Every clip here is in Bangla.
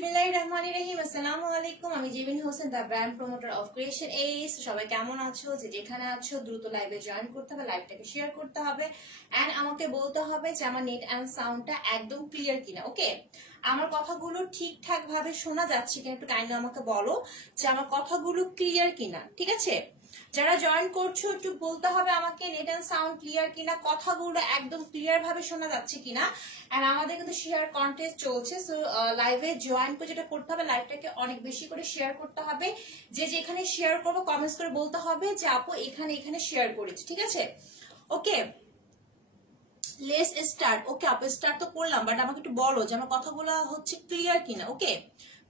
বিসমিল্লাহিররহমানিররহিম। আসসালামু আলাইকুম। আমি জেবিন হোসেন, দা ব্র্যান্ড প্রমোটার অফ ক্রিয়েশন এইস। সবাই কেমন আছো? যে যেখানে আছো দ্রুত লাইভে জয়েন করতে হবে, লাইভটাকে শেয়ার করতে হবে এন্ড আমাকে বলতে হবে যে আমার নেট এন্ড সাউন্ডটা একদম ক্লিয়ার কিনা। ওকে, আমার কথাগুলো ঠিকঠাক ভাবে শোনা যাচ্ছে কিনা একটু কাইন্ডলি আমাকে বলো যে আমার কথাগুলো ক্লিয়ার কিনা। ঠিক আছে, যারা জয়েন করছো একটু বলতে হবে আমাকে নেট এন্ড সাউন্ড ক্লিয়ার কিনা, কথাগুলো একদম ক্লিয়ার ভাবে শোনা যাচ্ছে কিনা। এন্ড আমাদের কিন্তু শেয়ার কন্টেস্ট চলছে, সো লাইভে জয়েন করে যেটা করতে হবে লাইভটাকে অনেক বেশি করে শেয়ার করতে হবে। যে যেখানে শেয়ার করবো কমেন্টস করে বলতে হবে যে আপু এখানে এখানে শেয়ার করেছি। ঠিক আছে, ওকে লেটস স্টার্ট। ওকে আপু স্টার্ট তো করলাম, বাট আমাকে একটু বলো যে আমার কথাগুলো হচ্ছে ক্লিয়ার কিনা। ওকে,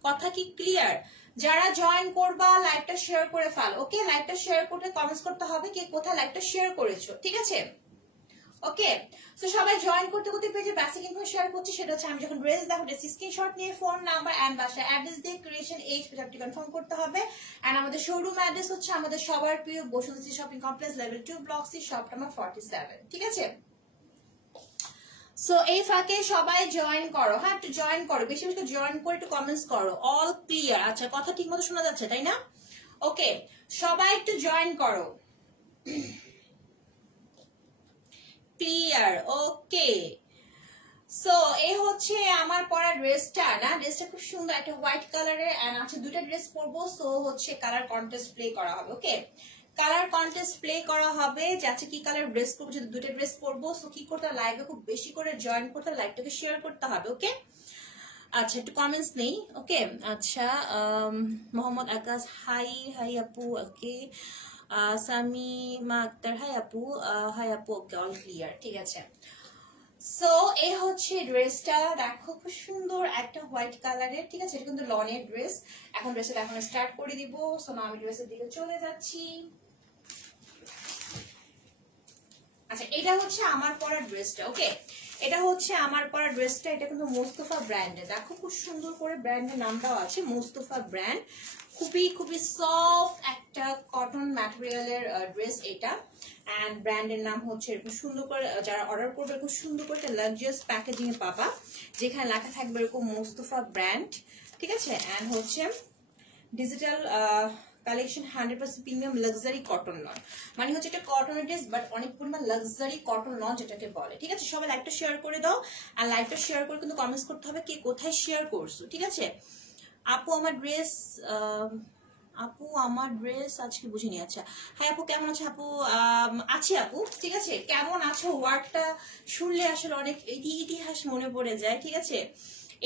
কথা কি ক্লিয়ার? যারা জয়েন করবা লাইভটা শেয়ার করে ফেল। ওকে, লাইভটা শেয়ার করতে কমেন্টস করতে হবে কে কোথায় লাইভটা শেয়ার করেছো। ঠিক আছে, ওকে সো সবাই জয়েন করতে করতে পেজে বেসিক ইনফো শেয়ার করছি। সেটা হচ্ছে আমি যখন ড্রেস দেখো ড্রেস স্ক্রিনশট নিয়ে ফোন নাম্বার এন্ড বাসা অ্যাড্রেস দিয়ে ক্রিয়েশন এইজ পেজটি কনফার্ম করতে হবে। এন্ড আমাদের শোরুম অ্যাড্রেস হচ্ছে আমাদের সবার প্রিয় Bashundhara shopping complex level 2 block C shop number 47। ঠিক আছে, সো এই ফাঁকে সবাই জয়েন করো। হ্যাঁ, একটু জয়েন করো, বেশি বেশি জয়েন করে একটু কমেন্টস করো। All clear? আচ্ছা, কথা ঠিক মতো শোনা যাচ্ছে তাই না? ওকে, সবাই একটু জয়েন করো। ক্লিয়ার? ওকে, সো এই হচ্ছে আমার পরা ড্রেসটা না, ড্রেসটা খুব সুন্দর একটা হোয়াইট কালারের এন্ড আছে দুটো ড্রেস পরবো, সো হচ্ছে কালার কন্টেস্ট প্লে করা হবে। ওকে, কালার কন্টেস্ট প্লে করা হবে, যাচ্ছে কি কালার ড্রেস পরবো, যদি দুটো ড্রেস পরবো। সো কি করতে হবে, লাইভে খুব বেশি করে জয়েন করতে হবে, লাইভটাকে শেয়ার করতে হবে। ওকে, আচ্ছা একটু কমেন্টস নেই। ওকে, আচ্ছা মোহাম্মদ আকাশ হাই হাই আপু। ওকে, সামিমা আক্তার হাই আপু। হাই আপু। ওকে, অল ক্লিয়ার। ঠিক আছে, সো এই হচ্ছে ড্রেসটা দেখো, খুব সুন্দর একটা হোয়াইট কালারের। ঠিক আছে, এটা কিন্তু লনের ড্রেস। এখন ড্রেসটা দেখানো স্টার্ট করে দিব। সো না আমি ড্রেসের দিকে চলে যাচ্ছি। আচ্ছা, এটা হচ্ছে আমার পরা ড্রেসটা। ওকে, এটা হচ্ছে আমার পরা ড্রেসটা। এটা কিন্তু মোস্তফা ব্র্যান্ডের। দেখো খুব সুন্দর করে ব্র্যান্ডের নামটাও আছে, মোস্তফা ব্র্যান্ড। খুবই খুবই সফট একটা কটন ম্যাটেরিয়ালের ড্রেস এটা। এন্ড ব্র্যান্ডের নাম হচ্ছে এরকম সুন্দর করে, যারা অর্ডার করবে এরকম সুন্দর করে একটা লাক্সারিয়াস প্যাকেজিং এ পাবা, যেখানে লেখা থাকবে এরকম মোস্তফা ব্র্যান্ড। ঠিক আছে, এন্ড হচ্ছে digital collection 100% premium luxury cotton loan, মানে হচ্ছে এটা কটনের ড্রেস বাট অনেক পরিমাণ লাক্সারি কটন লন যেটাকে বলে। ঠিক আছে, সবাই লাইভটা শেয়ার করে দাও। আর লাইভটা শেয়ার করে কিন্তু কমেন্টস করতে হবে কে কোথায় শেয়ার করছো। ঠিক আছে, আপু আমার ড্রেস, আপু আমার ড্রেস আজকে বুঝিনি। আচ্ছা, হ্যাঁ আপু কেমন আছো? আপু আছি আপু। ঠিক আছে, কেমন আছো ওয়ার্ডটা শুনলে আসলে অনেক ইতিহাস মনে পড়ে যায়। ঠিক আছে,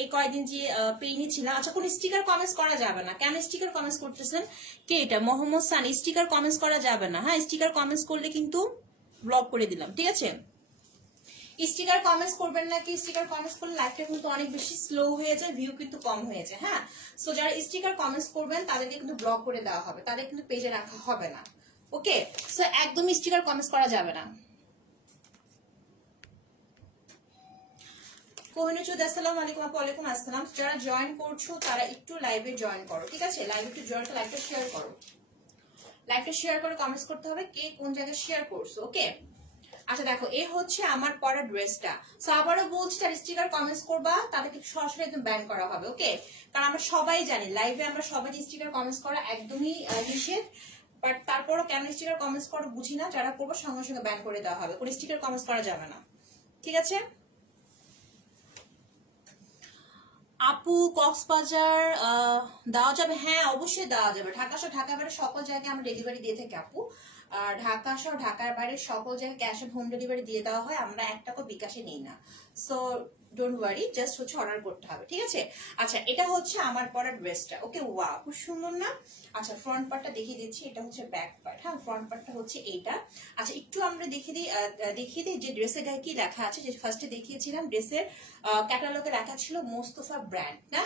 এই কয়েকদিন যে পেইনি ছিলাম। আচ্ছা, কোন স্টিকার কমেন্টস করা যাবে না, কেন স্টিকার কমেন্টস করতেছেন কে? এটা মোহাম্মদ সানি। স্টিকার কমেন্টস করা যাবে না। হ্যাঁ, স্টিকার কমেন্টস করলে কিন্তু ব্লক করে দিলাম। ঠিক আছে, স্টিকার কমেন্টস করবেন না, কি স্টিকার কমেন্টস করলে লাইভটা কিন্তু অনেক বেশি স্লো হয়ে যায়, ভিউ কিন্তু কম হয়ে যায়। হ্যাঁ, সো যারা স্টিকার কমেন্টস করবেন তাদেরকে কিন্তু ব্লক করে দেওয়া হবে, তাদের কিন্তু পেজে রাখা হবে না। ওকে, সো একদম স্টিকার কমেন্টস করা যাবে না। কোহিনুর আসসালামু আলাইকুম আপু। ওয়ালাইকুম আসসালাম। যারা জয়েন করছো তারা একটু লাইভে জয়েন করো। ঠিক আছে, লাইভে একটু জয়েন করে লাইভটা শেয়ার করো, লাইভটা শেয়ার করে কমেন্টস করতে হবে কে কোন জায়গায় শেয়ার করছো। ওকে, আচ্ছা দেখো এই হচ্ছে আমার পরা ড্রেসটা। সো আবারও বলছি, যারা স্টিকার কমেন্টস করবা তাদেরকে সরাসরি একদম ব্যান করা হবে। ওকে, কারণ আমরা সবাই জানি লাইভে আমরা সবাই স্টিকার কমেন্টস করা একদমই নিষেধ, বাট তারপরও কেন স্টিকার কমেন্টস করো বুঝি না, যারা করবো সঙ্গে সঙ্গে ব্যান করে দেওয়া হবে, কোনো স্টিকার কমেন্টস করা যাবে না। ঠিক আছে আপু, কক্সবাজার দেওয়া যাবে? হ্যাঁ অবশ্যই দেওয়া যাবে। ঢাকা সহ ঢাকার বাইরে সকল জায়গায় আমরা ডেলিভারি দিয়ে থাকি আপু। আর ঢাকা সহ ঢাকার বাইরে সকল জায়গায় ক্যাশ অন হোম ডেলিভারি দিয়ে দেওয়া হয়, আমরা 1 টাকা বিকাশে নিই না। সো ডোন্ট ওয়ারি, জাস্ট হচ্ছে অর্ডার করতে হবে। ঠিক আছে, আচ্ছা এটা হচ্ছে আমার পরা ড্রেসটা। ওকে, ওয়াও খুব সুন্দর না? আচ্ছা ফ্রন্ট পার্টটা দেখিয়ে দিচ্ছি, এটা হচ্ছে ব্যাক পার্ট। হ্যাঁ, ফ্রন্ট পার্টটা হচ্ছে এইটা। আচ্ছা একটু আমরা দেখিয়ে দিই যে ড্রেসের গায়ে কি লেখা আছে। যে ফার্স্টে দেখিয়েছিলাম ড্রেসের ক্যাটালগে লেখা ছিল মোস্তফা ব্র্যান্ড না,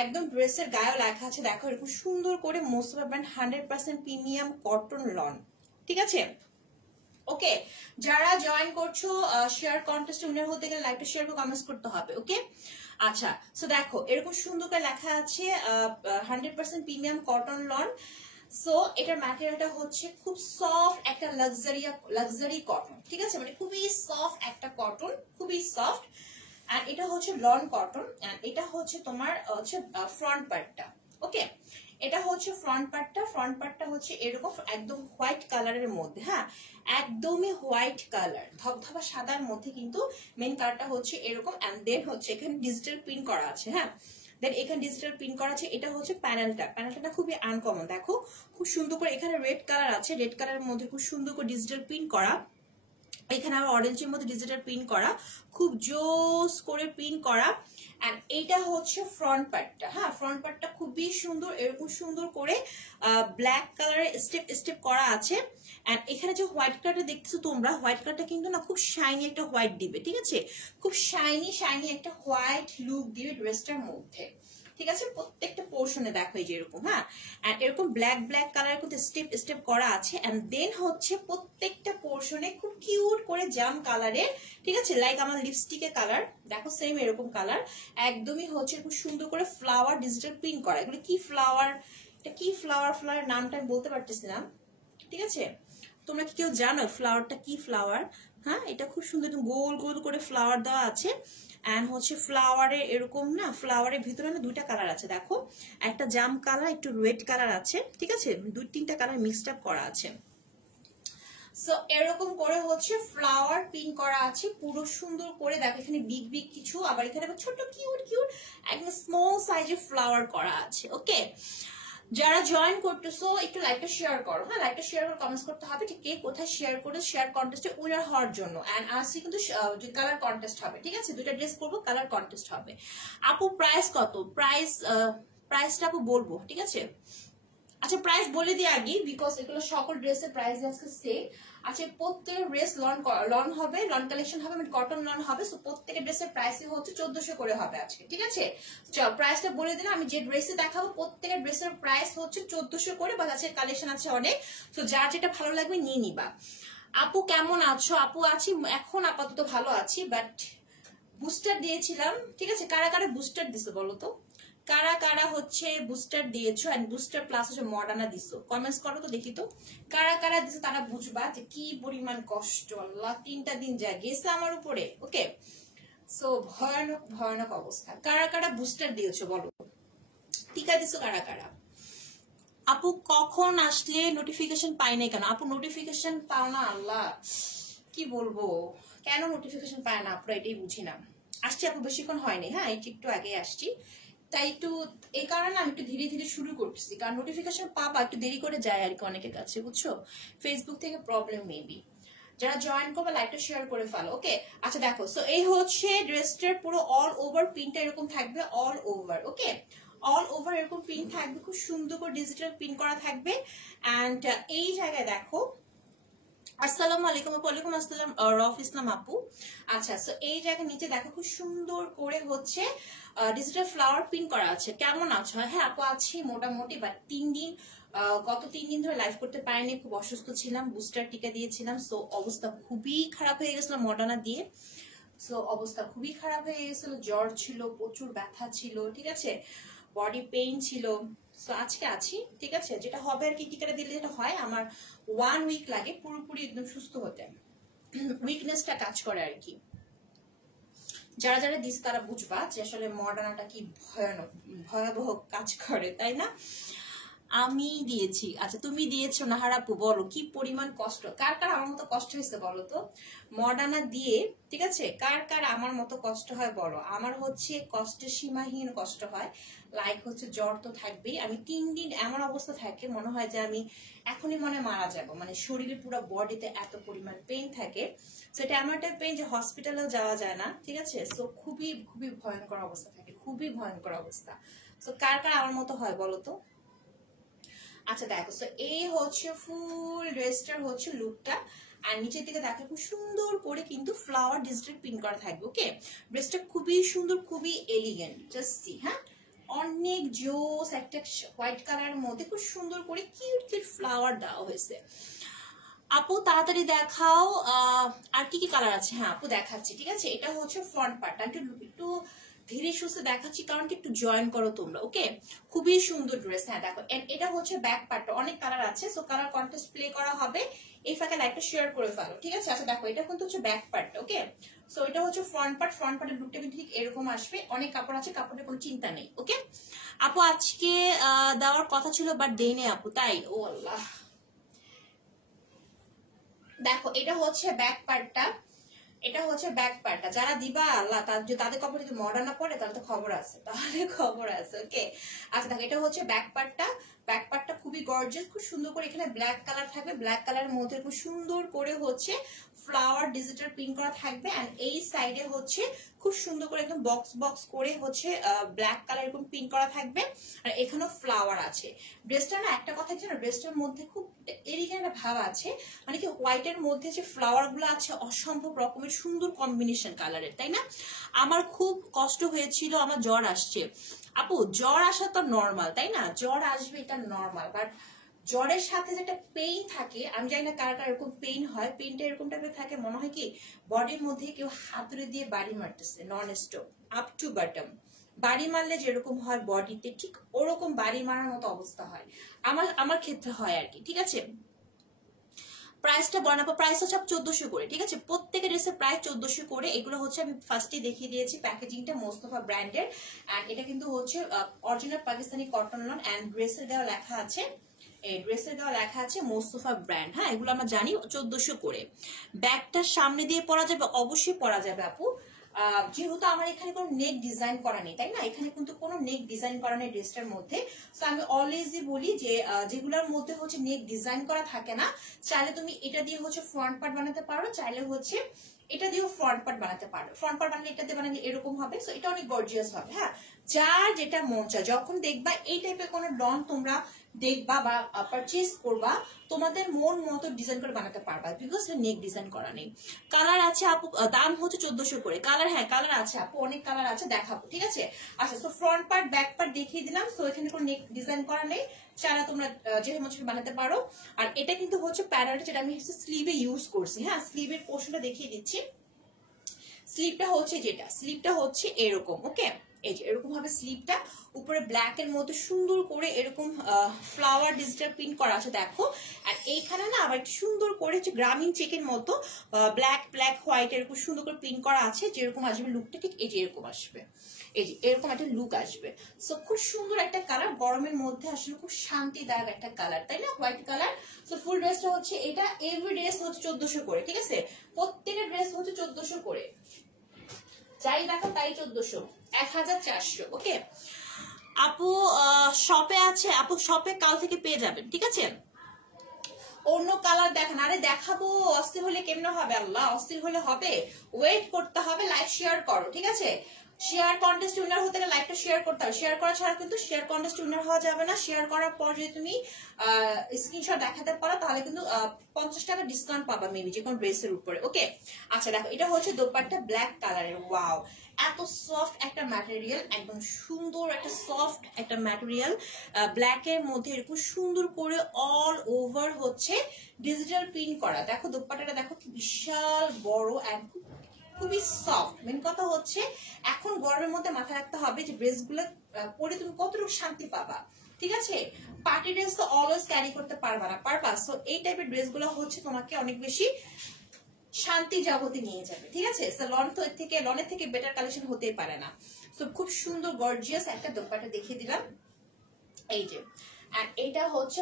একদম ড্রেসের গায়েও লেখা আছে। দেখো এরকম সুন্দর করে Mostafa brand 100% premium cotton loan. ঠিক আছে, ওকে যারা জয়েন করছো শেয়ার কন্টেস্ট উইনার হতে গেলে লাইভটা শেয়ার করে কমেন্টস করতে হবে। ওকে, আচ্ছা সো দেখো এরকম সুন্দর করে লেখা আছে 100% প্রিমিয়াম কটন লন। সো এটার ম্যাটেরিয়ালটা হচ্ছে খুব সফট একটা লাক্সারি কটন। ঠিক আছে, মানে খুবই সফট একটা কটন, খুবই সফট। আর এটা হচ্ছে লন কটন, আর এটা হচ্ছে তোমার হচ্ছে ফ্রন্ট পার্টটা। ওকে, এটা হচ্ছে ফ্রন্ট পার্টটা। ফ্রন্ট পার্টটা হচ্ছে এরকম একদম হোয়াইট কালারের মধ্যে, হ্যাঁ একদমই হোয়াইট কালার, ধবধবা সাদার মধ্যে কিন্তু মেন কালারটা হচ্ছে এরকম। এন্ড দেন হচ্ছে এখানে ডিজিটাল প্রিন্ট করা আছে, হ্যাঁ দেন এখানে ডিজিটাল প্রিন্ট করা আছে। এটা হচ্ছে প্যানেলটা, প্যানেলটা খুবই আনকমন, দেখো খুব সুন্দর করে এখানে রেড কালার আছে, রেড কালারের মধ্যে খুব সুন্দর করে ডিজিটাল প্রিন্ট করা। এখানে আবার অরেঞ্জের মধ্যে ডিজিটাল প্রিন্ট করা, খুব জোস করে প্রিন্ট করা। এন্ড এইটা হচ্ছে ফ্রন্ট পার্টটা, হ্যাঁ ফ্রন্ট পার্টটা খুবই সুন্দর, এরকম সুন্দর করে ব্ল্যাক কালারের স্টেপ স্টেপ করা আছে। এন্ড এখানে যে হোয়াইট কালারটা দেখতেছো তোমরা, হোয়াইট কালারটা কিন্তু না খুব শাইনি একটা হোয়াইট দিবে, ঠিক আছে খুব শাইনি শাইনি একটা হোয়াইট লুক দিবে ড্রেসটার মধ্যে, ঠিক আছে প্রত্যেকটা পোর্শনে দেখো এই যে এরকম, হ্যাঁ এন্ড এরকম ব্ল্যাক ব্ল্যাক কালার কিন্তু স্টেপ স্টেপ করা আছে। এন্ড দেন হচ্ছে প্রত্যেকটা পোর্শনে খুব কিউট করে জাম কালারের, ঠিক আছে লাইক আমার লিপস্টিকের কালার, দেখো সেম এরকম কালার একদমই হচ্ছে খুব সুন্দর করে ফ্লাওয়ার ডিজিটাল প্রিন্ট করা। এগুলো কি ফ্লাওয়ার, এটা কি ফ্লাওয়ার, ফ্লাওয়ার নামটা আমি বলতে পারতেছি না, ঠিক আছে তোমরা কি কেউ জানো ফ্লাওয়ারটা কি ফ্লাওয়ার? হ্যাঁ এটা খুব সুন্দর গোল গোল করে ফ্লাওয়ার দেওয়া আছে। এন্ড হচ্ছে ফ্লাওয়ারে এরকম না, ফ্লাওয়ারের ভিতরে না দুইটা কালার আছে, দেখো একটা জাম কালার একটু রেড কালার আছে, ঠিক আছে দুই তিনটা কালার মিক্সড আপ করা আছে। সো এরকম করে হচ্ছে ফ্লাওয়ার পিন করা আছে পুরো সুন্দর করে, দেখো এখানে বিগ বিগ কিছু, আবার এখানে ছোট কিউট কিউট একদম স্মল সাইজের ফ্লাওয়ার করা আছে। ওকে, যারা জয়েন করতেছো একটু লাইকটা শেয়ার করো, হ্যাঁ লাইকটা শেয়ার করে কমেন্টস করতে হবে যে কে কোথায় শেয়ার করে, শেয়ার কন্টেস্টে উইনার হওয়ার জন্য। এন্ড আজকে কিন্তু কালার কন্টেস্ট হবে, ঠিক আছে দুইটা ড্রেস করবো, কালার কন্টেস্ট হবে। আপু প্রাইস কত? প্রাইসটা আপু বলবো, ঠিক আছে আচ্ছা প্রাইস বলে দিই আগে, বিকজ এগুলো সকল ড্রেসের প্রাইস আজকে সেম। আচ্ছা প্রত্যেকের ড্রেস লন হবে, লন কালেকশন হবে, কটন লন হবে। সো প্রত্যেকের ড্রেসের প্রাইসই হচ্ছে 1400 করে হবে আজকে, ঠিক আছে চল প্রাইসটা বলে দিলাম। আমি যে ড্রেসে দেখাবো প্রত্যেকের ড্রেসের প্রাইস হচ্ছে 1400 করে, বা আজকে কালেকশন আছে অনেক, তো যার যেটা ভালো লাগবে নিয়ে নিবা। আপু কেমন আছো? আপু আছি এখন আপাতত ভালো আছি, বাট বুস্টার দিয়েছিলাম, ঠিক আছে কারা কারা বুস্টার দিছো বলো তো, কারা কারা হচ্ছে বুস্টার দিয়েছো এন্ড বুস্টার প্লাস হচ্ছে মডার্না দিছো, কমেন্টস করো তো দেখি তো কারা কারা দিছো, তারা বুঝবা যে কি পরিমাণ কষ্ট, আল্লাহ 3টা দিন যা গেছে আমার উপরে। ওকে সো ভয়ানক ভয়ানক অবস্থা। কারা কারা বুস্টার দিয়েছো বলো, টিকা দিছো কারা কারা? আপু কখন আসলে নোটিফিকেশন পাই নাই কেন? আপু নোটিফিকেশন পাও না, আল্লাহ কি বলবো কেন নোটিফিকেশন পায় না আপনারা, এটাই বুঝি না। আসছি আপু বেশিক্ষণ হয়নি, হ্যাঁ একটু আগে আসছি, তাই একটু এই কারণে আমি একটু ধীরে ধীরে শুরু করতেছি, কারণ নোটিফিকেশন পাবা একটু দেরি করে যায় আর কি অনেকের কাছে, বুঝছো ফেসবুক থেকে প্রবলেম মেবি। যারা জয়েন করবে লাইকটা শেয়ার করে ফেলো। ওকে আচ্ছা দেখো, সো এই হচ্ছে ড্রেসটার পুরো অল ওভার প্রিন্টটা এরকম থাকবে, all over okay all over এরকম প্রিন্ট থাকবে, খুব সুন্দর করে ডিজিটাল প্রিন্ট করা থাকবে। এন্ড এই জায়গায় দেখো, আসসালামু আলাইকুম আপু। ওয়ালাইকুম আসসালাম রফ ইসলাম আপু। আচ্ছা সো এই জায়গায় নিচে দেখো খুব সুন্দর করে হচ্ছে ডিজিটাল ফ্লাওয়ার প্রিন্ট করা আছে। কেমন আছো? হ্যাঁ আপু আছি মোটামুটি, বাট গত 3 দিন ধরে লাইভ করতে পারিনি, খুব অসুস্থ ছিলাম, বুস্টার টিকা দিয়েছিলাম, সো অবস্থা খুবই খারাপ হয়ে গেছিল মডার্না দিয়ে, সো অবস্থা খুবই খারাপ হয়ে গেছিল, জ্বর ছিল, প্রচুর ব্যথা ছিল, ঠিক আছে বডি পেইন ছিল। সো আজকে আছি, ঠিক আছে যেটা হবে আর কি, টিকাটা দিলে যেটা হয় আমার 1 উইক লাগে পুরোপুরি একদম সুস্থ হতে, উইকনেসটা কাজ করে আর কি। যারা যারা দিস তারা বুঝবা যে আসলে মডার্নাটা কি ভয়ানক ভয়াবহ কাজ করে, তাই না? আমি দিয়েছি, আচ্ছা তুমি দিয়েছো নাহারাপু, বলো কি পরিমাণ কষ্ট, কার কার আমার মতো কষ্ট হয়েছে বলো তো মডার্না দিয়ে, ঠিক আছে কার কার আমার মতো কষ্ট হয় বলো। আমার হচ্ছে কষ্টের সীমাহীন কষ্ট হয়, লাইক হচ্ছে জ্বর তো থাকবেই, আমি 3 দিন এমন অবস্থা থাকে মনে হয় যে আমি এখনই মনে মারা যাব, মানে শরীরে পুরো বডিতে এত পরিমাণ পেইন থাকে, সেটা এমন একটা পেইন যে হসপিটালেও যাওয়া যায় না, ঠিক আছে সো খুবই খুবই ভয়ঙ্কর অবস্থা থাকে, খুবই ভয়ঙ্কর অবস্থা। সো কার কার আমার মতো হয় বলো তো। আচ্ছা দেখো, সো এই হচ্ছে ফুল ড্রেসটার হচ্ছে লুকটা, আর নিচের দিকে দেখো খুব সুন্দর করে কিন্তু ফ্লাওয়ার ডিজিটাল প্রিন্ট করা থাকবে। ওকে ড্রেসটা খুবই সুন্দর, খুবই এলিগেন্ট, জাস্ট সি, হ্যাঁ অনেক জোস একটা হোয়াইট কালারের মধ্যে খুব সুন্দর করে কিউট কিউট ফ্লাওয়ার দেওয়া হয়েছে। আপু তাড়াতাড়ি দেখাও আর কি কি কালার আছে। হ্যাঁ আপু দেখাচ্ছি, ঠিক আছে এটা হচ্ছে ফ্রন্ট পার্টটা, একটু ধীরে সুস্থে দেখাচ্ছি কারণ একটু জয়েন করো তোমরা। ওকে, খুবই সুন্দর ড্রেস। হ্যাঁ দেখো, এটা হচ্ছে ব্যাক পার্টটা, অনেক কালার আছে, সো কালার কন্টেস্ট প্লে করা হবে। এই ফাঁকে লাইকটা শেয়ার করে ফেলো, ঠিক আছে? আচ্ছা দেখো, এটা কিন্তু হচ্ছে ব্যাক পার্টটা। ওকে, সো এটা হচ্ছে ফ্রন্ট পার্ট। ফ্রন্ট পার্টের লুকটা কিন্তু ঠিক এরকম আসবে। অনেক কাপড় আছে, কাপড়ের কোনো চিন্তা নেই। ওকে আপু, আজকে দেওয়ার কথা ছিল বাট দেই নেই আপু, তাই? ও আল্লাহ। দেখো, এটা হচ্ছে ব্যাক পার্টটা, এটা হচ্ছে ব্যাক পার্টটা। যারা দিবা আল্লাহ, তাদের কপালে যদি মডার্ন না পড়ে তাহলে তো খবর আছে, তাহলে খবর আছে। ওকে, আচ্ছা দেখো, এটা হচ্ছে ব্যাক পার্টটা। ব্যাক পার্টটা খুবই গর্জিয়াস, খুব সুন্দর করে এখানে ব্ল্যাক কালার থাকবে। ব্ল্যাক কালারের মধ্যে খুব সুন্দর করে হচ্ছে ফ্লাওয়ার ডিজিটাল প্রিন্ট করা থাকবে। এন্ড এই সাইডে হচ্ছে খুব সুন্দর করে একদম বক্স বক্স করে হচ্ছে ব্ল্যাক কালার এরকম প্রিন্ট করা থাকবে। আর এখানেও ফ্লাওয়ার আছে। ড্রেসটা না, একটা কথা জানো, ড্রেসটার মধ্যে খুব এদিকে একটা ভাব আছে, মানে কি হোয়াইটের মধ্যে যে ফ্লাওয়ার গুলো আছে অসম্ভব রকমের সুন্দর কম্বিনেশন কালারের, তাই না? আমার খুব কষ্ট হয়েছিল, আমার জ্বর আসছে আপু। জ্বর আসা তো নর্মাল, তাই না? জ্বর আসবে, এটা নর্মাল, বাট জ্বরের সাথে যে একটা পেইন থাকে, আমি জানি না কার কার এরকম পেইন হয়। পেইনটা এরকম টাইপের থাকে, মনে হয় কি বডির মধ্যে কেউ হাতুড়ি দিয়ে বাড়ি মারতেছে, non stop up to bottom. বাড়ি মারলে যেরকম হয় বডিতে, ঠিক ওরকম বাড়ি মারার মতো অবস্থা হয়। আমার ক্ষেত্রে হয় আর কি, ঠিক আছে? প্রাইসটা বানাবো, প্রাইস হচ্ছে 1400 করে, ঠিক আছে? প্রত্যেকের ড্রেসের প্রাইস 1400 করে। এগুলো হচ্ছে আমি ফার্স্টে দেখিয়ে দিয়েছি প্যাকেজিংটা, মোস্তফা ব্র্যান্ডের। এন্ড এটা কিন্তু হচ্ছে original Pakistani cotton lawn. And ড্রেসের দেওয়া লেখা আছে, এই ড্রেসের দেওয়া লেখা আছে মোস্তফা ব্র্যান্ড। হ্যাঁ, এগুলো আমরা জানি 1400 করে। ব্যাগটার সামনে দিয়ে পরা যাবে, অবশ্যই পরা যাবে আপু। যেহেতু আমার এখানে কোনো নেক ডিজাইন করা নেই, তাই না? এখানে কিন্তু কোনো নেক ডিজাইন করা নেই ড্রেসটার মধ্যে। সো আমি অলওয়েজই বলি যে যেগুলোর মধ্যে হচ্ছে নেক ডিজাইন করা থাকে না, চাইলে তুমি এটা দিয়ে হচ্ছে ফ্রন্ট পার্ট বানাতে পারো, চাইলে হচ্ছে এটা দিয়েও ফ্রন্ট পার্ট বানাতে পারো। ফ্রন্ট পার্ট বানালে এটা দিয়ে বানালে এরকম হবে। সো এটা অনেক গর্জিয়াস হবে। হ্যাঁ, যার যেটা মন চায়, যখন দেখবা এই টাইপের কোনো ডন তোমরা দেখবা বা পারচেজ করবা, তোমাদের মন মতো ডিজাইন করে বানাতে পারবা, বিকজ নেক ডিজাইন করা নেই। কালার আছে আপু, দাম হচ্ছে 1400 করে। কালার, হ্যাঁ কালার আছে আপু, অনেক কালার আছে, দেখাবো, ঠিক আছে? আচ্ছা, তো ফ্রন্ট পার্ট ব্যাক পার্ট দেখিয়ে দিলাম। সো এখানে কোনো নেক ডিজাইন করা নেই, চারা তোমরা যে মতো বানাতে পারো। আর এটা কিন্তু হচ্ছে প্যানেলটা, যেটা আমি স্লিভে ইউজ করছি। হ্যাঁ, স্লিভের পোর্শনটা দেখিয়ে দিচ্ছি। স্লিভটা হচ্ছে যেটা, স্লিভটা হচ্ছে এরকম। ওকে, এই যে এরকম ভাবে স্লিভটা, উপরে ব্ল্যাক এর মধ্যে সুন্দর করে এরকম ফ্লাওয়ার ডিজিটাল প্রিন্ট করা আছে, দেখো। আর এইখানে না আবার সুন্দর করে হচ্ছে গ্রামীণ চেকের মতো ব্ল্যাক ব্ল্যাক হোয়াইট এরকম সুন্দর করে প্রিন্ট করা আছে। যেরকম আসবে লুকটা ঠিক এই যে এরকম আসবে, এই যে এরকম একটা লুক আসবে। সো খুব সুন্দর একটা কালার, গরমের মধ্যে আসলে খুব শান্তিদায়ক একটা কালার, তাই না? White colour. সো ফুল ড্রেসটা হচ্ছে এটা, এভরি ড্রেস হচ্ছে 1400 করে, ঠিক আছে? প্রত্যেকের ড্রেস হচ্ছে 1400 করে, যাই দেখো তাই 1400, 1400। ওকে আপু, শপে আছে আপু, শপে কাল থেকে পেয়ে যাবেন, ঠিক আছে? অন্য কালার দেখেন। আরে দেখাবো, অস্থির হলে কেমনে হবে আল্লাহ, অস্থির হলে হবে? ওয়েট করতে হবে, লাইক শেয়ার করো, ঠিক আছে? শেয়ার কন্টেস্ট উইনার হতে গেলে লাইকটা শেয়ার করতে হবে। শেয়ার করা ছাড়া কিন্তু শেয়ার কন্টেস্ট উইনার হওয়া যাবে না। শেয়ার করার পর যদি তুমি স্ক্রিনশট দেখাতে পারো তাহলে কিন্তু 50 টাকা ডিসকাউন্ট পাবা মেবি যে কোনো ড্রেসের উপরে। ওকে, আচ্ছা দেখো, এটা হচ্ছে দোপাট্টা ব্ল্যাক কালারের। ওয়াও, এত সফট একটা ম্যাটেরিয়াল, একদম সুন্দর একটা সফট একটা ম্যাটেরিয়াল। ব্ল্যাক এর মধ্যে এরকম সুন্দর করে অল ওভার হচ্ছে ডিজিটাল প্রিন্ট করা। দেখো দোপাট্টাটা দেখো, কি বিশাল বড় এন্ড খুবই সফট। মেন কথা হচ্ছে এখন গরমের মধ্যে মাথায় রাখতে হবে যে ড্রেসগুলো পরে তুমি কতটুকু শান্তি পাবা, ঠিক আছে? পার্টি ড্রেস তো অলওয়েজ ক্যারি করতে পারবা না, পারবা? সো এই টাইপের ড্রেসগুলো হচ্ছে তোমাকে অনেক বেশি শান্তি জগতে নিয়ে যাবে, ঠিক আছে? লনের থেকে বেটার কালেকশন হতেই পারে না। সো খুব সুন্দর গর্জিয়াস একটা দোপাট্টা দেখিয়ে দিলাম, এই যে। আর এটা হচ্ছে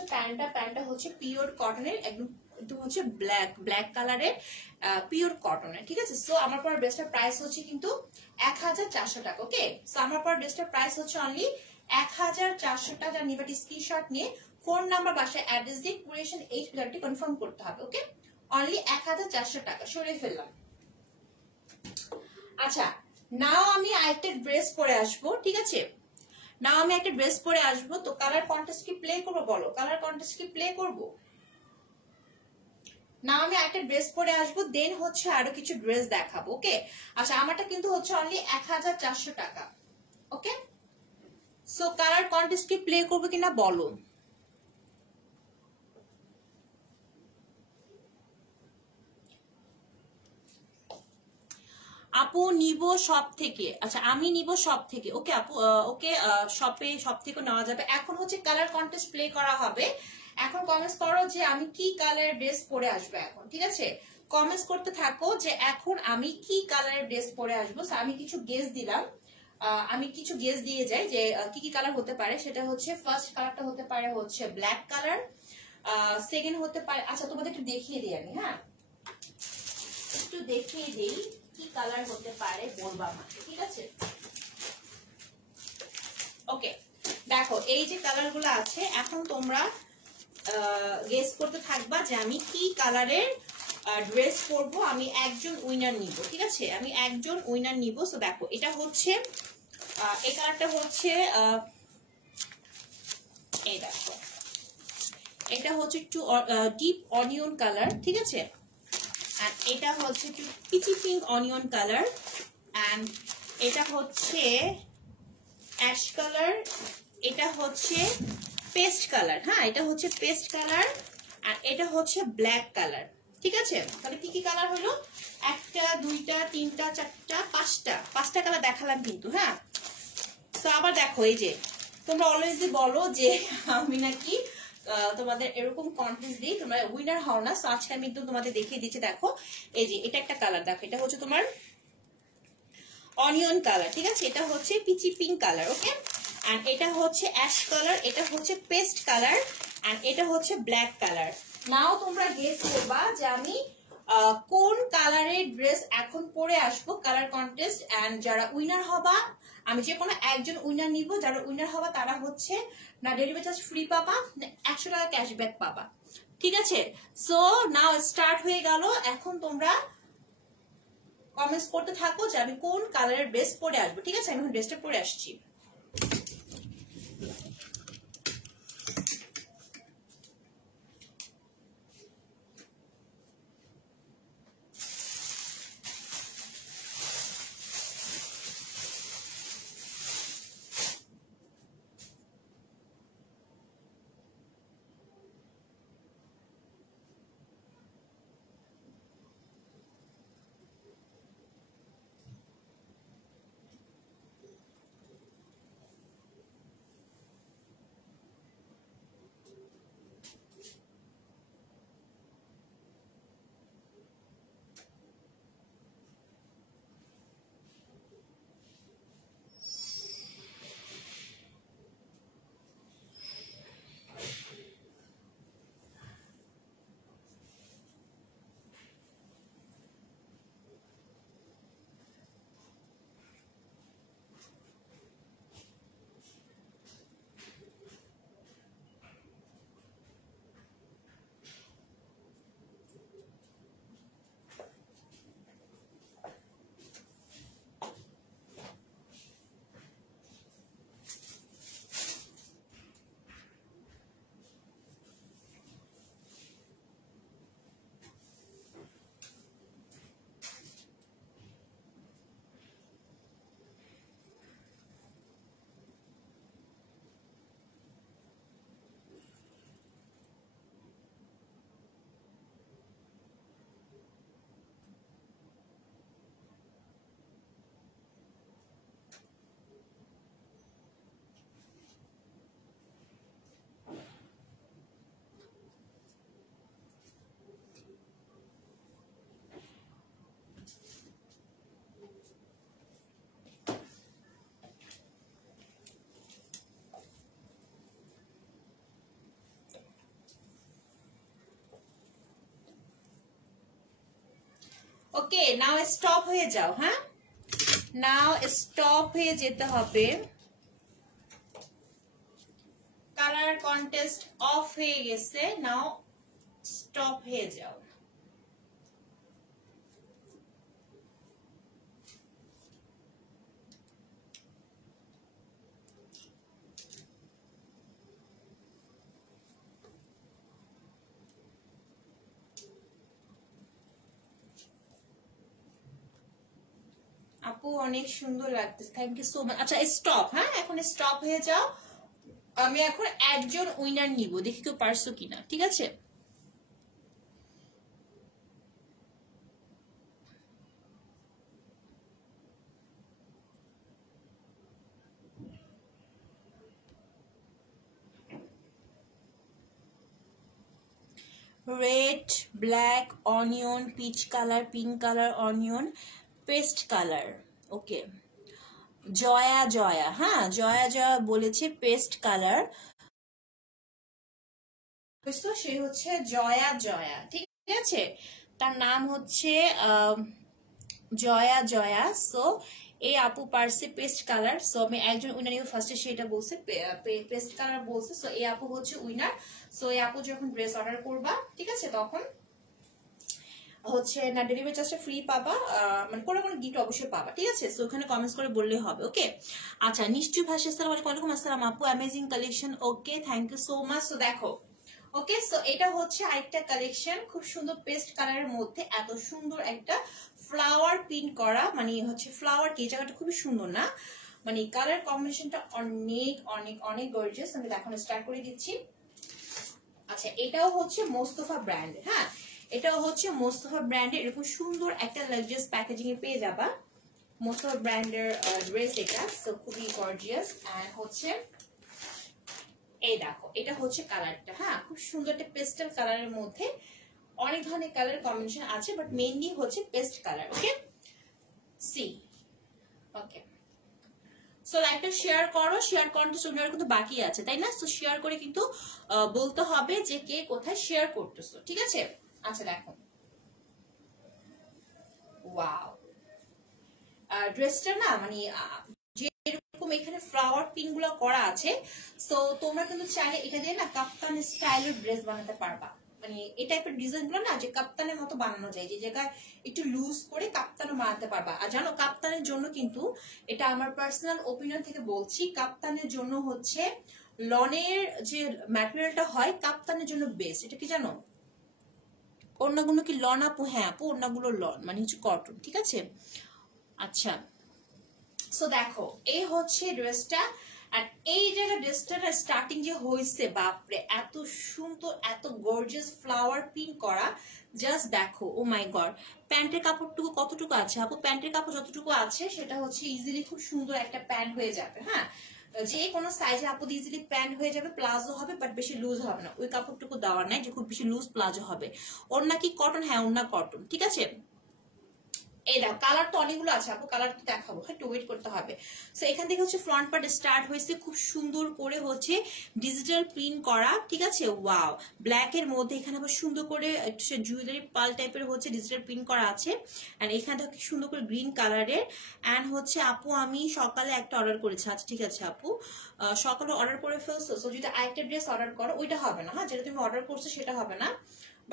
প্যান্টটা হচ্ছে পিওর কটনের, একদম হচ্ছে ব্ল্যাক কালারের পিওর কটনের, ঠিক আছে? সো আমার পর ড্রেসটার প্রাইস হচ্ছে কিন্তু 1400 টাকা। ওকে, সো আমার পর ড্রেসটার প্রাইস হচ্ছে অনলি 1400 টাকা। নিবা স্ক্রিনশট নিয়ে ফোন নাম্বার, বাসায় অ্যাড্রেস দিয়ে কুরিয়ার এই ফিগারটি কনফার্ম করতে হবে। ওকে, অনলি 1400 টাকা। সরিয়ে ফেললাম। আচ্ছা, নাও আমি আরেকটা ড্রেস পরে আসবো, ঠিক আছে? নাও আমি একটা ড্রেস পরে আসবো। তো কালার কন্টেস্ট কি প্লে করবো বলো? কালার কন্টেস্ট কি প্লে করবো? না, আমি একটা ড্রেস পরে আসবো, দেন হচ্ছে আরো কিছু ড্রেস দেখাবো। ওকে, আচ্ছা আমারটা কিন্তু হচ্ছে অনলি 1400 টাকা। ওকে, সো কালার কন্টেস্ট কি প্লে করবো কিনা বলো? আপু নিব সব থেকে, আচ্ছা আমি নিব সব থেকে, ওকে আপু, ওকে সব থেকে নেওয়া যাবে। এখন হচ্ছে কালার কন্টেস্ট প্লে করা হবে। এখন কমেন্টস করো যে আমি কি কালারের ড্রেস পরে আসবো এখন, ঠিক আছে? কমেন্টস করতে থাকো যে এখন আমি কি কালারের ড্রেস পরে আসবো। আমি কিছু গেস দিলাম, আমি কিছু গেস দিয়ে যাই যে কি কি কালার হতে পারে। সেটা হচ্ছে ফার্স্ট কালারটা হতে পারে হচ্ছে ব্ল্যাক কালার, সেকেন্ড হতে পারে, আচ্ছা তোমাদের একটু দেখিয়ে দিই আমি, হ্যাঁ একটু দেখিয়ে দিই কি কালার হতে পারে, বলবা আমাকে, ঠিক আছে? ওকে দেখো এই যে কালার গুলো আছে, এখন তোমরা গেস করতে থাকবা যে আমি কি কালারের ড্রেস পরবো। আমি একজন উইনার নিব, ঠিক আছে? আমি একজন উইনার নিব। সো দেখো এটা হচ্ছে এই কালারটা হচ্ছে এই দেখো এটা হচ্ছে একটু ডিপ অনিয়ন কালার, ঠিক আছে? এন্ড এটা হচ্ছে একটু peachy pink onion colour, and এটা হচ্ছে অ্যাশ কালার, এটা হচ্ছে পেস্ট কালার, হ্যাঁ এটা হচ্ছে পেস্ট কালার, আর এটা হচ্ছে ব্ল্যাক কালার, ঠিক আছে? তাহলে কি কি কালার হলো? একটা, দুইটা, তিনটা, চারটা, পাঁচটা কালার দেখালাম কিন্তু, হ্যাঁ। তো আবার দেখো এই যে তোমরা অলওয়েজই বলো যে আমি নাকি তোমাদের এরকম কন্টেস্ট দিই, তোমরা উইনার হও না। সো আজকে আমি একদম তোমাদের দেখিয়ে দিচ্ছি। দেখো এই যে এটা একটা কালার, দেখো এটা হচ্ছে তোমার অনিয়ন কালার, ঠিক আছে? এটা হচ্ছে peachy pink colour, okay? And এটা হচ্ছে অ্যাশ কালার, এটা হচ্ছে পেস্ট কালার, এন্ড এটা হচ্ছে ব্ল্যাক কালার। নাও তোমরা গেস করবা যে আমি কোন কালারের ড্রেস এখন পরে আসবো কালার কন্টেস্ট। এন্ড যারা উইনার হবা, আমি যে কোনো একজন উইনার নিব, যারা উইনার হবা তারা হচ্ছে না ডেলিভারি চার্জ ফ্রি পাবা, 100 টাকা ক্যাশব্যাক পাবা, ঠিক আছে? সো নাও স্টার্ট হয়ে গেল। এখন তোমরা কমেন্টস করতে থাকো যে আমি কোন কালারের ড্রেস পরে আসবো, ঠিক আছে? আমি এখন ড্রেসটা পরে আসছি। ওকে নাও স্টপ হয়ে যাও, হ্যাঁ নাও স্টপ হয়ে যেতে হবে। কালার কন্টেস্ট অফ হয়ে গেছে, নাও স্টপ হয়ে যাও। আপু অনেক সুন্দর লাগতেছে, থ্যাংক ইউ সো মাচ। আচ্ছা স্টপ, হ্যাঁ এখন স্টপ হয়ে যাও। আমি এখন একজন উইনার নিব, দেখি কেউ পারছো কিনা, ঠিক আছে? Red, black, onion, peach colour, pink colour, onion, paste colour. Okay, Jaya Jaya, হ্যাঁ জয়া জয়া বলেছে পেস্ট কালার। সে হচ্ছে জয়া জয়া, ঠিক আছে, তার নাম হচ্ছে জয়া জয়া। সো এই আপু পারছে পেস্ট কালার। সো আমি একজন উইনার ফার্স্টে সেটা বলছে, পেস্ট কালার বলছে। সো এই আপু হচ্ছে উইনার। সো এই আপু যখন ড্রেস অর্ডার করবা, ঠিক আছে, তখন হচ্ছে না ডেলিভারি চার্জটা ফ্রি পাবা, মানে কোনো কোনো গিফট অবশ্যই পাবা, ঠিক আছে। সো ওখানে কমেন্টস করে বললেই হবে। ওকে, আচ্ছা, নিশ্চয়ই ভাষা, আসসালামু আলাইকুম। ওয়ালাইকুম আসসালাম আপু, amazing collection. Okay, thank you so much. So দেখো, ওকে, সো এটা হচ্ছে আরেকটা কালেকশন, খুব সুন্দর পেস্ট কালারের মধ্যে এত সুন্দর একটা ফ্লাওয়ার প্রিন্ট করা, মানে হচ্ছে ফ্লাওয়ার কি, জায়গাটা খুবই সুন্দর না, মানে কালার কম্বিনেশনটা অনেক অনেক অনেক গর্জিয়াস। আমি দেখানো স্টার্ট করে দিচ্ছি। আচ্ছা, এটাও হচ্ছে মোস্তফা ব্র্যান্ড, হ্যাঁ এটাও হচ্ছে মোস্তফা ব্র্যান্ডের, এরকম সুন্দর একটা লাক্সারিয়াস প্যাকেজিং এ পেয়ে যাবা মোস্তফা ব্র্যান্ডের ড্রেস এটা। সো খুবই গর্জিয়াস। এন্ড হচ্ছে এই দেখো, এটা হচ্ছে কালারটা, হ্যাঁ খুব সুন্দর একটা পেস্টেল কালারের মধ্যে, অনেক ধরনের কালার কম্বিনেশন আছে, বাট মেইনলি হচ্ছে পেস্ট কালার। ওকে, সি, ওকে, সো লাইকটা শেয়ার করো, শেয়ার কন্টেস্ট উইনার কিন্তু বাকি আছে, তাই না? সো শেয়ার করে কিন্তু বলতে হবে যে কে কোথায় শেয়ার করতেছো, ঠিক আছে। আচ্ছা দেখো, ওয়াও, ড্রেসটা না মানে যেরকম এখানে ফ্লাওয়ার পিন গুলো করা আছে, সো তোমরা কিন্তু চাইলে এটা দিয়ে না কাপ্তান স্টাইলের ড্রেস বানাতে পারবা। মানে এই টাইপের ডিজাইন গুলো না যে কাপ্তানের মতো বানানো যায়, যে জায়গায় একটু লুজ করে কাপ্তানও বানাতে পারবা। আর জানো, কাপ্তানের জন্য কিন্তু, এটা আমার পার্সোনাল ওপিনিয়ন থেকে বলছি, কাপ্তানের জন্য হচ্ছে লনের যে ম্যাটেরিয়ালটা হয় কাপ্তানের জন্য বেস্ট। এটা কি জানো? ওড়নাগুলো কি লন আপু? হ্যাঁ আপু, ওড়নাগুলো লন, মানে হচ্ছে কটন, ঠিক আছে। আচ্ছা, সো দেখো, এই হচ্ছে ড্রেসটা। আর এই জায়গা ড্রেসটা স্টার্টিং যে হয়েছে, বাপরে এত সুন্দর, এত গর্জিয়াস ফ্লাওয়ার প্রিন্ট করা, জাস্ট দেখো, ও মাই গড। প্যান্টের কাপড়টুকু কতটুকু আছে আপু? প্যান্টের কাপড় যতটুকু আছে সেটা হচ্ছে ইজিলি খুব সুন্দর একটা প্যান্ট হয়ে যাবে, হ্যাঁ যে কোনো সাইজে আপু ইজিলি প্যান্ট হয়ে যাবে, প্লাজো হবে, বাট বেশি লুজ হবে না। ওই কাপড়টুকু দেওয়ার নাই যে খুব বেশি লুজ প্লাজো হবে। ওড়না কি কটন? হ্যাঁ ওড়না কটন, ঠিক আছে। এই দেখো, কালার তো অনেকগুলো আছে আপু, কালার তো দেখাবো, একটু ওয়েট করতে হবে। সো এখান থেকে হচ্ছে ফ্রন্ট পার্ট স্টার্ট হয়েছে, খুব সুন্দর করে হচ্ছে ডিজিটাল প্রিন্ট করা, ঠিক আছে। ওয়াও, ব্ল্যাক এর মধ্যে এখানে আবার সুন্দর করে জুয়েলারি পাল টাইপের হচ্ছে ডিজিটাল প্রিন্ট করা আছে। এন্ড এখানে দেখো সুন্দর করে গ্রিন কালারের। এন্ড হচ্ছে আপু আমি সকালে একটা অর্ডার করেছি। আচ্ছা ঠিক আছে আপু, সকালে অর্ডার করে ফেলছো। সো যদি আরেকটা ড্রেস অর্ডার করো, ওইটা হবে না, হ্যাঁ যেটা তুমি অর্ডার করছো সেটা হবে না।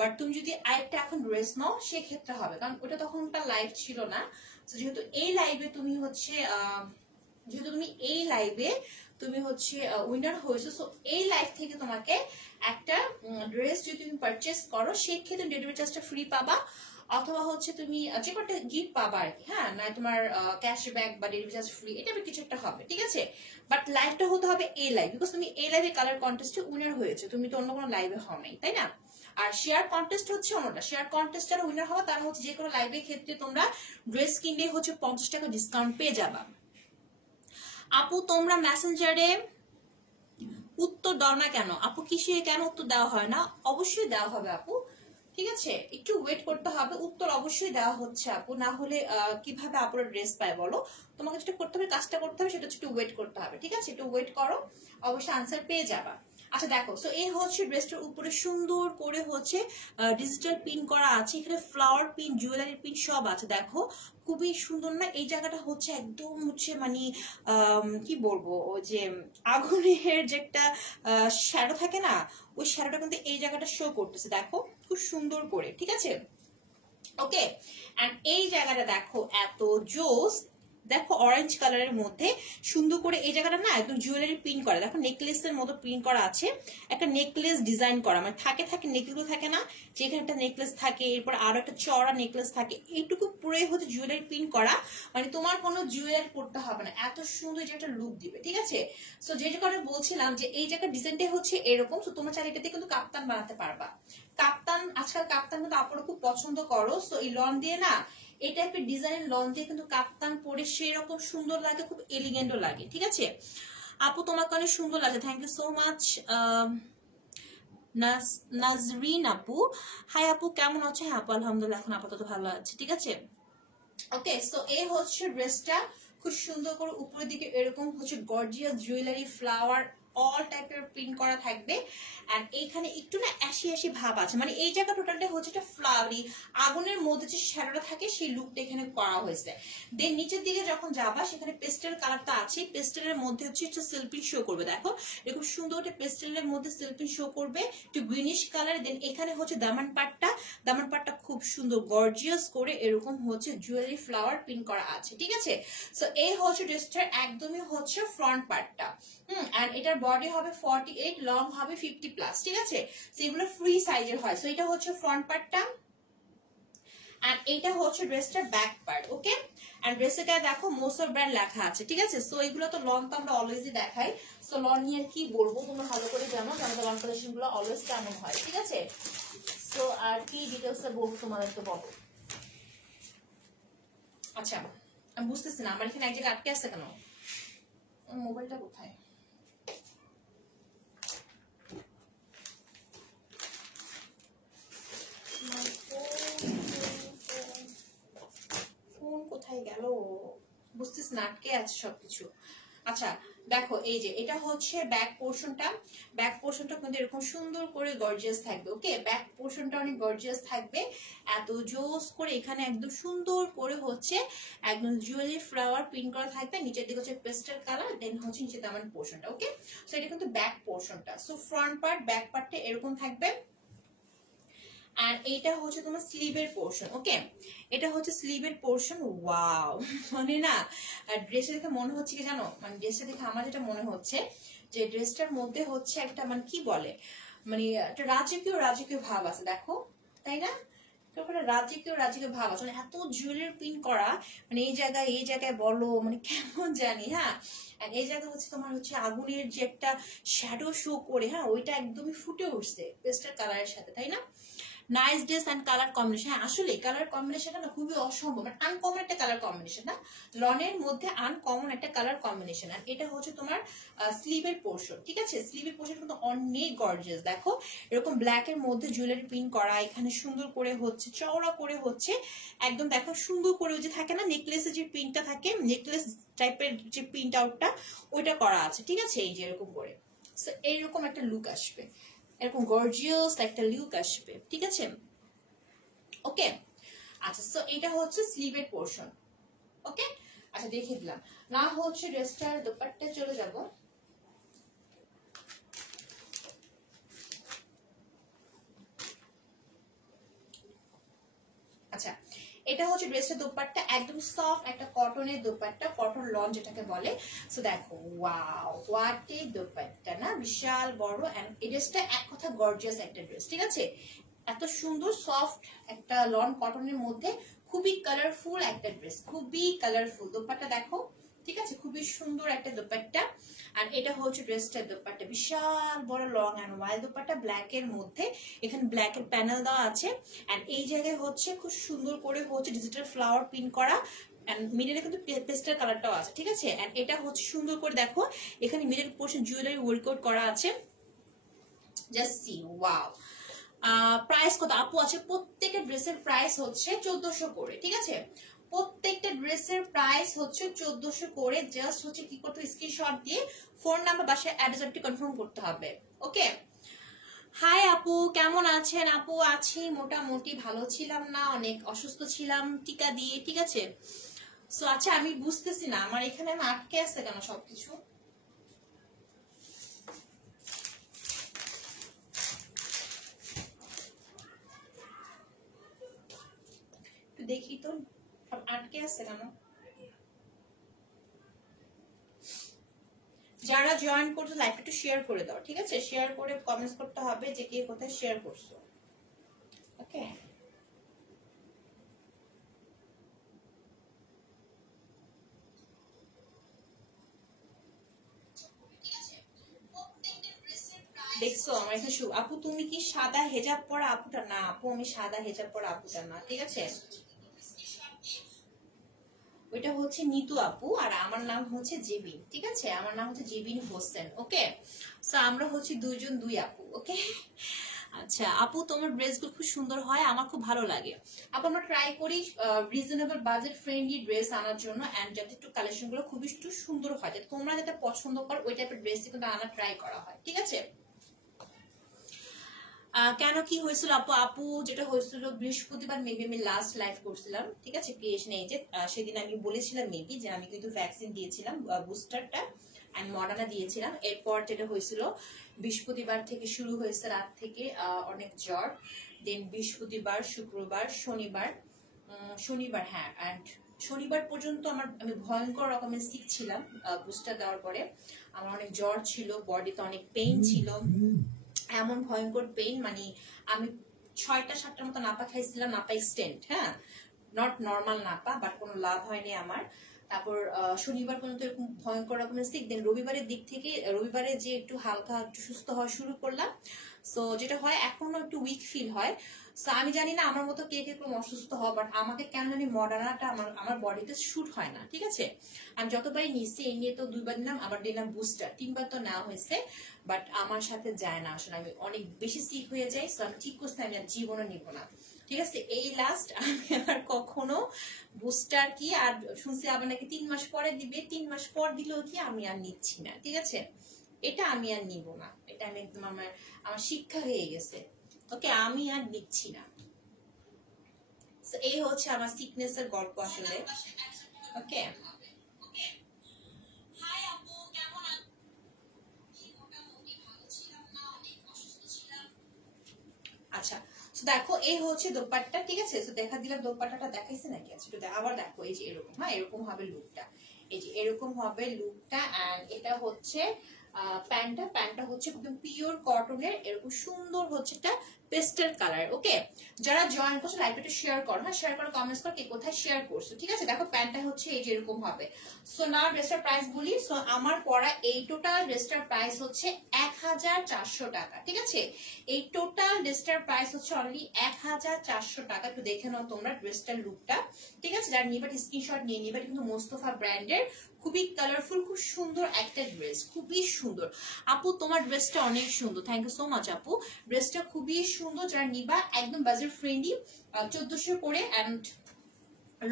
বাট তুমি যদি আরেকটা এখন ড্রেস নাও সেক্ষেত্রে হবে, কারণ ওটা তখনটা লাইভ ছিল না। যেহেতু এই লাইভে তুমি হচ্ছে উইনার হয়েছো, সো এই লাইভ থেকে তোমাকে একটা ড্রেস যদি তুমি পারচেস করো সেক্ষেত্রে ডেলিভারি চার্জটা ফ্রি পাবা, অথবা হচ্ছে তুমি যে কোনো গিফট পাবা আর কি, হ্যাঁ না তোমার ক্যাশব্যাক বা ডেলিভারি চার্জ ফ্রি, এটা কিছু একটা হবে, ঠিক আছে। বাট লাইভটা হতে হবে এই লাইভ, বিকজ তুমি এই লাইভে কালার কন্টেস্টে উইনার হয়েছে, তুমি তো অন্য কোনো লাইভে হও নাই, তাই না। আর শেয়ার কন্টেস্ট হচ্ছে অন্যটা, শেয়ার কন্টেস্ট যারা উইনার হওয়া তারা হচ্ছে যে কোনো লাইভের ক্ষেত্রে তোমরা ড্রেস কিনলে হচ্ছে 50 টাকা ডিসকাউন্ট পেয়ে যাবা। আপু তোমরা মেসেঞ্জারে উত্তর দাও না কেন আপু? কিসে কেন উত্তর দেওয়া হয় না? অবশ্যই দেওয়া হবে আপু, ঠিক আছে, একটু ওয়েট করতে হবে, উত্তর অবশ্যই দেওয়া হচ্ছে আপু, না হলে কিভাবে আপুরা ড্রেস পায় বলো। তোমাকে যেটা করতে হবে, কাজটা করতে হবে, সেটা হচ্ছে একটু ওয়েট করতে হবে, ঠিক আছে, একটু ওয়েট করো, অবশ্যই আনসার পেয়ে যাবা। আচ্ছা দেখো, সো এই হচ্ছে ড্রেসটার উপরে সুন্দর করে হচ্ছে ডিজিটাল প্রিন্ট করা আছে, এখানে ফ্লাওয়ার প্রিন্ট, জুয়েলারি প্রিন্ট সব আছে, দেখো খুবই সুন্দর না? এই জায়গাটা হচ্ছে একদম হচ্ছে মানে কি বলবো, ওই যে আগুনের যে একটা শ্যাডো থাকে না, ওই শ্যাডোটা কিন্তু এই জায়গাটা শো করতেছে, দেখো খুব সুন্দর করে, ঠিক আছে। ওকে, এন্ড এই জায়গাটা দেখো এত জোস, দেখো অরেঞ্জ কালারের মধ্যে সুন্দর করে এই জায়গাটা না একদম জুয়েলারি প্রিন্ট করা, দেখো নেকলেসের মতো প্রিন্ট করা আছে, একটা নেকলেস ডিজাইন করা, মানে থাকে নেকলেস থাকে না, যেখানে একটা নেকলেস থাকে, এরপর আরো একটা চড়া নেকলেস থাকে, এইটুকু পুরোই হচ্ছে জুয়েলারি প্রিন্ট করা, মানে তোমার কোনো জুয়েলারি করতে হবে না, এত সুন্দর যে একটা লুক দিবে, ঠিক আছে। সো যে কারণে বলছিলাম যে এই জায়গার ডিজাইনটাই হচ্ছে এরকম, তো তোমার চাইলে এটাতে কিন্তু কাপ্তান বানাতে পারবা। কাপ্তান, আজকাল কাপ্তান কিন্তু আপনারা খুব পছন্দ করো, সো এই লন দিয়ে না, এই টাইপের ডিজাইনের লন দিয়ে কিন্তু কাপ্তান পরে সেরকম সুন্দর লাগে, খুব এলিগেন্টও লাগে, ঠিক আছে। আপু তোমাকে অনেক সুন্দর লাগে, thank you so much. Nazrin আপু, হাই আপু কেমন আছো? হ্যাঁ আপু আলহামদুলিল্লাহ এখন আপাতত ভালো আছে, ঠিক আছে। ওকে, সো এই হচ্ছে ড্রেসটা, খুব সুন্দর করে উপরের দিকে এরকম হচ্ছে গর্জিয়াস জুয়েলারি ফ্লাওয়ার অল টাইপের প্রিন্ট করা থাকবে। এন্ড এইখানে একটু না অ্যাশি অ্যাশি ভাব আছে, মানে এই জায়গা টোটালটা হচ্ছে একটা ফ্লাওয়ারি আগুনের মধ্যে যে শ্যাডোটা থাকে সেই লুকটা এখানে করা হয়েছে। দেন নিচের দিকে যখন যাবা সেখানে পেস্টেল কালারটা আছে, পেস্টেলের মধ্যে হচ্ছে একটা সিল্পিন শো করবে, দেখো এরকম সুন্দর একটা পেস্টেলের মধ্যে সিল্পিন শো করবে একটু গ্রিনিশ কালার। দেন এখানে হচ্ছে দামান পাটটা খুব সুন্দর গর্জিয়াস করে এরকম হচ্ছে জুয়েলারি ফ্লাওয়ার প্রিন্ট করা আছে, ঠিক আছে। সো এই হচ্ছে ড্রেসটার একদমই হচ্ছে ফ্রন্ট পার্টটা। এন্ড এটার বডি হবে 48, লং হবে 50+, ঠিক আছে। সেগুলো ফ্রি সাইজের হয়। সো এটা হচ্ছে ফ্রন্ট পার্টটা এন্ড এটা হচ্ছে ড্রেসটার ব্যাক পার্ট। ওকে, এন্ড ড্রেসের গায়ে দেখো মোসর ব্র্যান্ড লেখা আছে, ঠিক আছে। সো এগুলো তো লন তো আমরা অলওয়েজই দেখাই, সো লন নিয়ে কি বলবো তোমরা ভালো করে জানো যে আমাদের লন কালেকশন গুলো অলওয়েজ কেমন হয়, ঠিক আছে। সো আর কি ডিটেলস বলবো তোমাদেরকে বলো। আচ্ছা আমি বুঝতেছি না আমার এখানে এক জায়গায় আটকে আছে কেন, মোবাইলটা কোথায়? ফোন কোথায় গেল বুঝতেছি না, আটকে আছে সবকিছু। আচ্ছা দেখো এই যে এটা হচ্ছে ব্যাক পোর্শনটা কিন্তু এরকম সুন্দর করে গর্জিয়াস থাকবে। ওকে, ব্যাক পোর্শনটা অনেক গর্জিয়াস থাকবে, এত জোস করে এখানে একদম সুন্দর করে হচ্ছে একদম জুয়েলারি ফ্লাওয়ার প্রিন্ট করা থাকবে। নিচের দিকে হচ্ছে পেস্টেল কালার, দেন হচ্ছে নিচে দামান পোর্শনটা। ওকে, সো এটা কিন্তু ব্যাক পোর্শনটা। সো ফ্রন্ট পার্ট ব্যাক পার্টটা এরকম থাকবে। আর এইটা হচ্ছে তোমার স্লিভের পোর্শন। ওকে, এটা হচ্ছে স্লিভের পোর্শন। ওয়াও, মানে না ড্রেসটা দেখে মনে হচ্ছে কি জানো, মানে ড্রেসটা দেখে আমার যেটা মনে হচ্ছে যে ড্রেসটার মধ্যে হচ্ছে একটা মানে কি বলে, মানে একটা রাজকীয় ভাব আছে, দেখো তাই না? রাজকীয় ভাব আছে, মানে এত জুয়েলারি প্রিন্ট করা, মানে এই জায়গায় বলো মানে কেমন জানি। হ্যাঁ, এই জায়গায় হচ্ছে তোমার হচ্ছে আগুনের যে একটা শ্যাডো শো করে, হ্যাঁ ওইটা একদমই ফুটে উঠছে পেস্টেল কালারের সাথে, তাই না? Nice dress and colour combination. হ্যাঁ আসলে কালার কম্বিনেশনটা না খুবই অসম্ভব, আনকমন একটা কালার কম্বিনেশন, না লনের মধ্যে আনকমন একটা কালার কম্বিনেশন। আর এটা হচ্ছে তোমার স্লিভের পোর্শন, ঠিক আছে। স্লিভের পোর্শন কিন্তু অনেক গর্জিয়াস, দেখো এরকম ব্ল্যাক এর মধ্যে জুয়েলারি প্রিন্ট করা, এখানে সুন্দর করে হচ্ছে চওড়া করে হচ্ছে একদম দেখো সুন্দর করে ওই যে থাকে না নেকলেসের যে প্রিন্টটা থাকে, নেকলেস টাইপের যে প্রিন্ট আউটটা ওইটা করা আছে, ঠিক আছে। এই যে এরকম করে এইরকম একটা লুক আসবে, এরকম গর্জিয়াস একটা লুক আসবে, ঠিক আছে। ওকে, আচ্ছা সো এটা হচ্ছে স্লিভের পোর্শন। ওকে, আচ্ছা দেখিয়ে দিলাম। না হচ্ছে ড্রেসটার দোপাট্টা চলে যাব। আচ্ছা এটা হচ্ছে ড্রেসের দোপাট্টা, একদম সফট একটা কটনের দোপাট্টা, কটন লন যেটাকে বলে। সো দেখো ওয়াও হোয়াট এ দোপাট্টা, না বিশাল বড়। এন্ড এই ড্রেসটা এক কথা গর্জিয়াস একটা ড্রেস, ঠিক আছে। এত সুন্দর সফট একটা লন কটনের মধ্যে খুবই কালারফুল একটা ড্রেস, খুবই কালারফুল। দোপাট্টা দেখো, ঠিক আছে, খুবই সুন্দর একটা দোপাট্টা। আর এটা হচ্ছে ড্রেসটার দোপাট্টা, বিশাল বড় long and wide dupatta, black এর মধ্যে এখানে ব্ল্যাক এর প্যানেল দেওয়া আছে। এন্ড এই জায়গায় হচ্ছে খুব সুন্দর করে হচ্ছে ডিজিটাল ফ্লাওয়ার প্রিন্ট করা, এন্ড মিডলে কিন্তু পেস্টেল কালারটাও আছে, ঠিক আছে। এন্ড এটা হচ্ছে সুন্দর করে দেখো এখানে মিডল পোর্শন জুয়েলারি ওয়ার্কআউট করা আছে, জাস্ট সি ওয়াও। প্রাইস কত আপু আছে? প্রত্যেকটা ড্রেসের প্রাইস হচ্ছে 1400 করে, ঠিক আছে। প্রত্যেকটা ড্রেসের প্রাইস হচ্ছে 1400 করে। জাস্ট হচ্ছে কি করতে, স্ক্রিনশট দিয়ে ফোন নাম্বার বাসায় অ্যাড্রেসটি কনফার্ম করতে হবে। ওকে, হাই আপু কেমন আছেন? আপু আছি মোটামুটি, ভালো ছিলাম না, অনেক অসুস্থ ছিলাম টিকা দিয়ে, ঠিক আছে। সো আচ্ছা আমি বুঝতেছি না আমার এখানে আটকে আছে কেন সবকিছু। দেখি তো সব আটকে আছে কেন। যারা জয়েন করছো লাইভ একটু শেয়ার করে দাও, ঠিক আছে। শেয়ার করে কমেন্টস করতে হবে যে কে কোথায় শেয়ার করছো। ওকে, দেখছো আমার এখানে আপু তুমি কি সাদা হেজাব পরা আপুটা? না আপু আমি সাদা হেজাব পরা আপুটা না, ঠিক আছে। ওইটা হচ্ছে নিতু আপু, আর আমার নাম হচ্ছে জেবিন, ঠিক আছে? আমার নাম হচ্ছে জেবিন হোসেন। ওকে, সো আমরা হচ্ছে দুইজন দুই আপু। ওকে, আচ্ছা আপু তোমার ড্রেসগুলো খুব সুন্দর হয়, আমার খুব ভালো লাগে আপু। আমরা ট্রাই করি রিজনেবল বাজেট ফ্রেন্ডলি ড্রেস আনার জন্য, এন্ড যাতে একটু কালেকশন গুলো খুবই একটু সুন্দর হয়, যাতে তোমরা যেটা পছন্দ করো ওই টাইপের ড্রেস কিন্তু আনা ট্রাই করা হয়, ঠিক আছে? কেন কি হয়েছিল আপু? আপু যেটা হয়েছিল বৃহস্পতিবার মেবি আমি লাস্ট লাইভ করছিলাম, ঠিক আছে? ক্রিয়েশন এই যে সেদিন আমি বলেছিলাম মেবি যে আমি কিন্তু ভ্যাকসিন দিয়েছিলাম, বুস্টারটা আমি মডার্না দিয়েছিলাম। এরপর যেটা হয়েছিল বৃহস্পতিবার থেকে শুরু হয়েছে রাত থেকে অনেক জ্বর, দেন বৃহস্পতিবার, শুক্রবার, শনিবার হ্যাঁ, অ্যান্ড শনিবার পর্যন্ত আমি ভয়ঙ্কর রকমের সিক ছিলাম। বুস্টার দেওয়ার পরে আমার অনেক জ্বর ছিল, বডিতে অনেক পেইন ছিল, এমন ভয়ঙ্কর পেইন, মানে আমি 6টা-7টার মতো নাপা খাইছিলাম, নাপা এক্সটেন্ড, হ্যাঁ, নট নর্মাল নাপা, বাট কোনো লাভ হয়নি আমার। তারপর শনিবার পর্যন্ত এরকম ভয়ঙ্কর রকমের সিক, দেন রবিবারের দিক থেকে রবিবারে যে একটু হালকা একটু সুস্থ হওয়া শুরু করলাম। সো যেটা হয় এখনো একটু উইক ফিল হয়। সো আমি জানি না আমার মতো কে কে কোনো অসুস্থ হয়, বাট আমাকে কেন জানি মডার্নাটা আমার বডিতে শুট হয় না, ঠিক আছে? আমি যতবারই নিচ্ছি, এই নিয়ে তো 2বার নিলাম, আবার দিলাম বুস্টার, 3বার তো নেওয়া হয়েছে, বাট আমার সাথে যায় না আসলে, আমি অনেক বেশি সিক হয়ে যাই। সো আমি ঠিক করছি আমি আর জীবনে নিব না, ঠিক আছে? এই লাস্ট আমি আর কখনো বুস্টার কি, আর শুনছি আবার নাকি 3 মাস পরে দিবে, 3 মাস পর দিলেও কি আমি আর নিচ্ছি না, ঠিক আছে? এটা আমি আর নিব না, এটা আমি একদম আমার শিক্ষা হয়ে গেছে। ওকে, আমি আর নিচ্ছি না। এই হচ্ছে আমার সিকনেস এর গল্প আসলে। ওকে, আচ্ছা দেখো এই হচ্ছে দোপাট্টা, ঠিক আছে? তো দেখা দিলাম দোপাট্টাটা দেখাইছে নাকি? আচ্ছা আবার দেখো, এই যে এরকম, হ্যাঁ এরকম হবে লুকটা, এই যে এরকম হবে লুকটা। এন্ড এটা হচ্ছে প্যান্টটা হচ্ছে একদম পিওর কটনের, এরকম সুন্দর হচ্ছে একটা পেস্টেল কালার। ওকে, যারা জয়েন করছো লাইভটা একটু শেয়ার করো, হ্যাঁ শেয়ার করো, কমেন্টস করো কে কোথায় শেয়ার করছো, ঠিক আছে? দেখো প্যান্টটা হচ্ছে এই যে এরকম হবে। সো না ড্রেসটার প্রাইস বলি। সো আমার পরা এই টোটাল ড্রেসটার প্রাইস হচ্ছে 1400 টাকা, ঠিক আছে? এই টোটাল ড্রেসটার প্রাইস হচ্ছে অনলি 1400 টাকা। একটু দেখে নাও তোমরা ড্রেসটার লুকটা, ঠিক আছে? যারা নিবা স্ক্রিনশট নিয়ে নিবা, কিন্তু মোস্তফা ব্র্যান্ডের খুবই কালারফুল, খুব সুন্দর একটা ড্রেস, খুবই সুন্দর। আপু তোমার ড্রেসটা অনেক সুন্দর, থ্যাংক ইউ সো মাচ আপু, ড্রেসটা খুবই সুন্দর। যারা নিবা একদম বাজেট ফ্রেন্ডলি, 1400 করে। এন্ড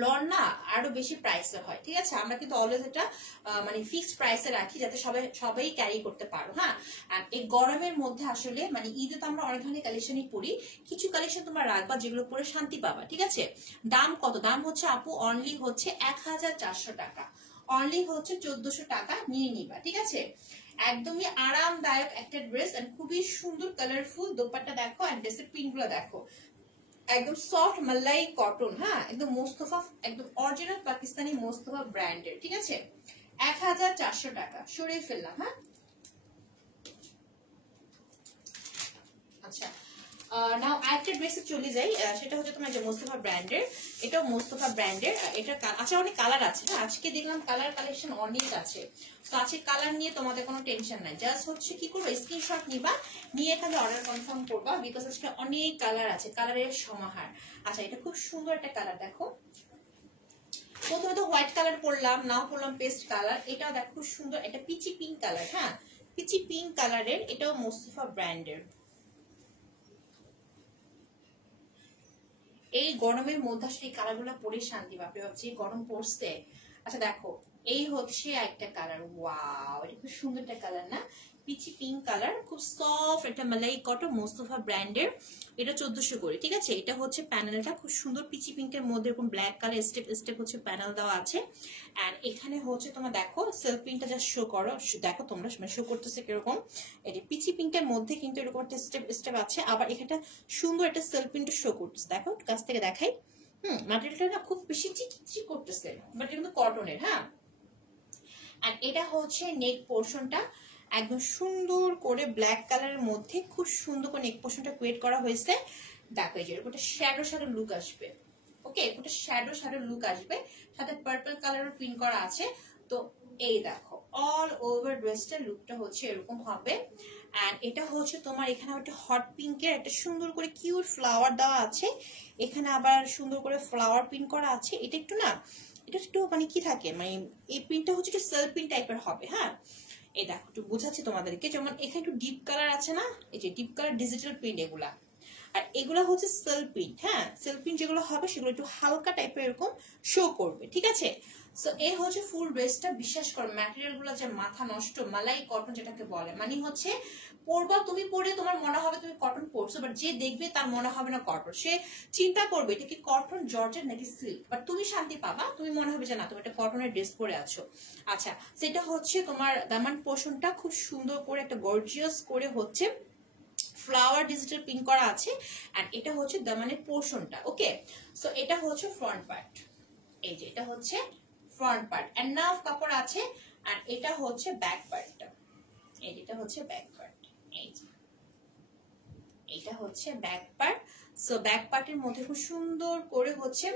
লন না আরো বেশি প্রাইসে হয়, ঠিক আছে? আমরা কিন্তু অলওয়েজ এটা মানে ফিক্সড প্রাইসে রাখি, যাতে সবাই ক্যারি করতে পারো, হ্যাঁ। এই গরমের মধ্যে আসলে মানে ঈদে তো আমরা অনেক ধরনের কালেকশনই পরি, কিছু কালেকশন তোমরা রাখবা যেগুলো পরে শান্তি পাবা, ঠিক আছে? দাম কত? দাম হচ্ছে আপু অনলি হচ্ছে 1400 টাকা, অনলি হচ্ছে 1400 টাকা নিয়ে নিবা, ঠিক আছে? একদমই আরামদায়ক একটা ড্রেস, এন্ড খুবই সুন্দর কালারফুল। দোপাট্টা দেখো, এন্ড ড্রেসের প্রিন্ট গুলো দেখো, একদম সফট মালাই কটন, হ্যাঁ একদম মোস্তফা, একদম অরিজিনাল পাকিস্তানি মোস্তফা ব্র্যান্ডের, ঠিক আছে? 1400 টাকা সরিয়ে ফেললাম, হ্যাঁ। আচ্ছা নাও আরেকটা ড্রেসে চলে যাই, সেটা হচ্ছে তোমার যে মোস্তফা ব্র্যান্ডের, এটাও মোস্তফা ব্র্যান্ডের। এটা আচ্ছা অনেক কালার আছে, হ্যাঁ আজকে দেখলাম কালার কালেকশন অনেক আছে। তো আজকে কালার নিয়ে তোমাদের কোনো টেনশন নাই, জাস্ট হচ্ছে কি করবো স্ক্রিনশট নিবা, নিয়ে এখানে অর্ডার কনফার্ম করবা, বিকজ আজকে অনেক কালার আছে, কালারের সমাহার। আচ্ছা এটা খুব সুন্দর একটা কালার, দেখো প্রথমে তো হোয়াইট কালার পরলাম, নাও পরলাম পেস্ট কালার, এটাও দেখো খুব সুন্দর, এটা পিচি পিঙ্ক কালার, হ্যাঁ পিচি পিঙ্ক কালারের, এটাও মোস্তফা ব্র্যান্ডের। এই গরমের মধ্যে আসলে এই কালার গুলা পরে শান্তি, বাপরে ভাবছি গরম পড়ছে। আচ্ছা দেখো এই হচ্ছে একটা কালার, ওয়াও এটা খুব সুন্দর একটা কালার না, পিচি পিঙ্ক কালার, খুব সফট একটা মালাই কটন মোস্তফা ব্র্যান্ডের। এটা 1400 করে, ঠিক আছে? এটা হচ্ছে প্যানেলটা খুব সুন্দর পিচি পিঙ্কের মধ্যে এরকম ব্ল্যাক কালার স্টেপ স্টেপ হচ্ছে প্যানেল দেওয়া আছে। এন্ড এখানে হচ্ছে তোমার দেখো সেলফ প্রিন্টটা জাস্ট শো করো, দেখো তোমরা শো করতেছে কিরকম, এটি পিচি পিঙ্কের মধ্যে কিন্তু এরকম একটা স্টেপ স্টেপ আছে, আবার এখানটা সুন্দর একটা সেলফ প্রিন্ট শো করতেছে, দেখো কাছ থেকে দেখাই। ম্যাটেরিয়ালটা না খুব বেশি চিকচিক করতেছে, বাট এটা কিন্তু কটনের, হ্যাঁ। আর এটা হচ্ছে নেক পোর্শনটা, একদম সুন্দর করে ব্ল্যাক কালারের মধ্যে খুব সুন্দর করে নেক পোর্শনটা ক্রিয়েট করা হয়েছে। দেখো এই যে এরকম একটা শ্যাডো শ্যাডো লুক আসবে, ওকে একটা শ্যাডো শ্যাডো লুক আসবে, সাথে পার্পল কালারের প্রিন্ট করা আছে। তো এই দেখো অল ওভার ড্রেসটার লুকটা হচ্ছে এরকম হবে। এন্ড এটা হচ্ছে তোমার এখানে একটা হট পিঙ্কের একটা সুন্দর করে কিউট ফ্লাওয়ার দেওয়া আছে, এখানে আবার সুন্দর করে ফ্লাওয়ার প্রিন্ট করা আছে। এটা একটু না, এটা একটু মানে কি থাকে, মানে এই প্রিন্টটা হচ্ছে একটু সেলফ প্রিন্ট টাইপের হবে। হ্যাঁ, এই দেখো একটু বোঝাচ্ছি তোমাদেরকে, যেমন এখানে একটু ডিপ কালার আছে না, এই যে ডিপ কালার ডিজিটাল প্রিন্ট এগুলা, আর এগুলো হচ্ছে সেলফ প্রিন্ট। হ্যাঁ, সেলফ প্রিন্ট যেগুলো হবে সেগুলো একটু হালকা টাইপের এরকম শো করবে, ঠিক আছে। সো এই হচ্ছে ফুল ড্রেসটা। বিশ্বাস করো ম্যাটেরিয়াল গুলো যে মাথা নষ্ট, মালাই কটন যেটাকে বলে, মানে হচ্ছে পরবা তুমি, পরে তোমার মনে হবে তুমি কটন পরছো, বাট যে দেখবে তার মনে হবে না কটন, সে চিন্তা করবে এটা কি কটন, জর্জেট নাকি সিল্ক, বাট তুমি শান্তি পাবা, তুমি মনে হবে যে না তুমি একটা কটনের ড্রেস পরে আছো। আচ্ছা, সেটা হচ্ছে তোমার দামান পোর্শনটা খুব সুন্দর করে একটা গর্জিয়াস করে হচ্ছে ফ্লাওয়ার ডিজিটাল প্রিন্ট করা আছে, এন্ড এটা হচ্ছে দামানের পোর্শনটা। ওকে, সো এটা হচ্ছে ফ্রন্ট পার্ট, এই যে এটা হচ্ছে ফ্রন্ট পার্ট, এনাফ কাপড় আছে। আর এটা হচ্ছে ব্যাক পার্টটা, এই যেটা হচ্ছে ব্যাক পার্ট, এই যে এটা হচ্ছে ব্যাক পার্ট। সো ব্যাক পার্টের মধ্যে খুব সুন্দর করে হচ্ছে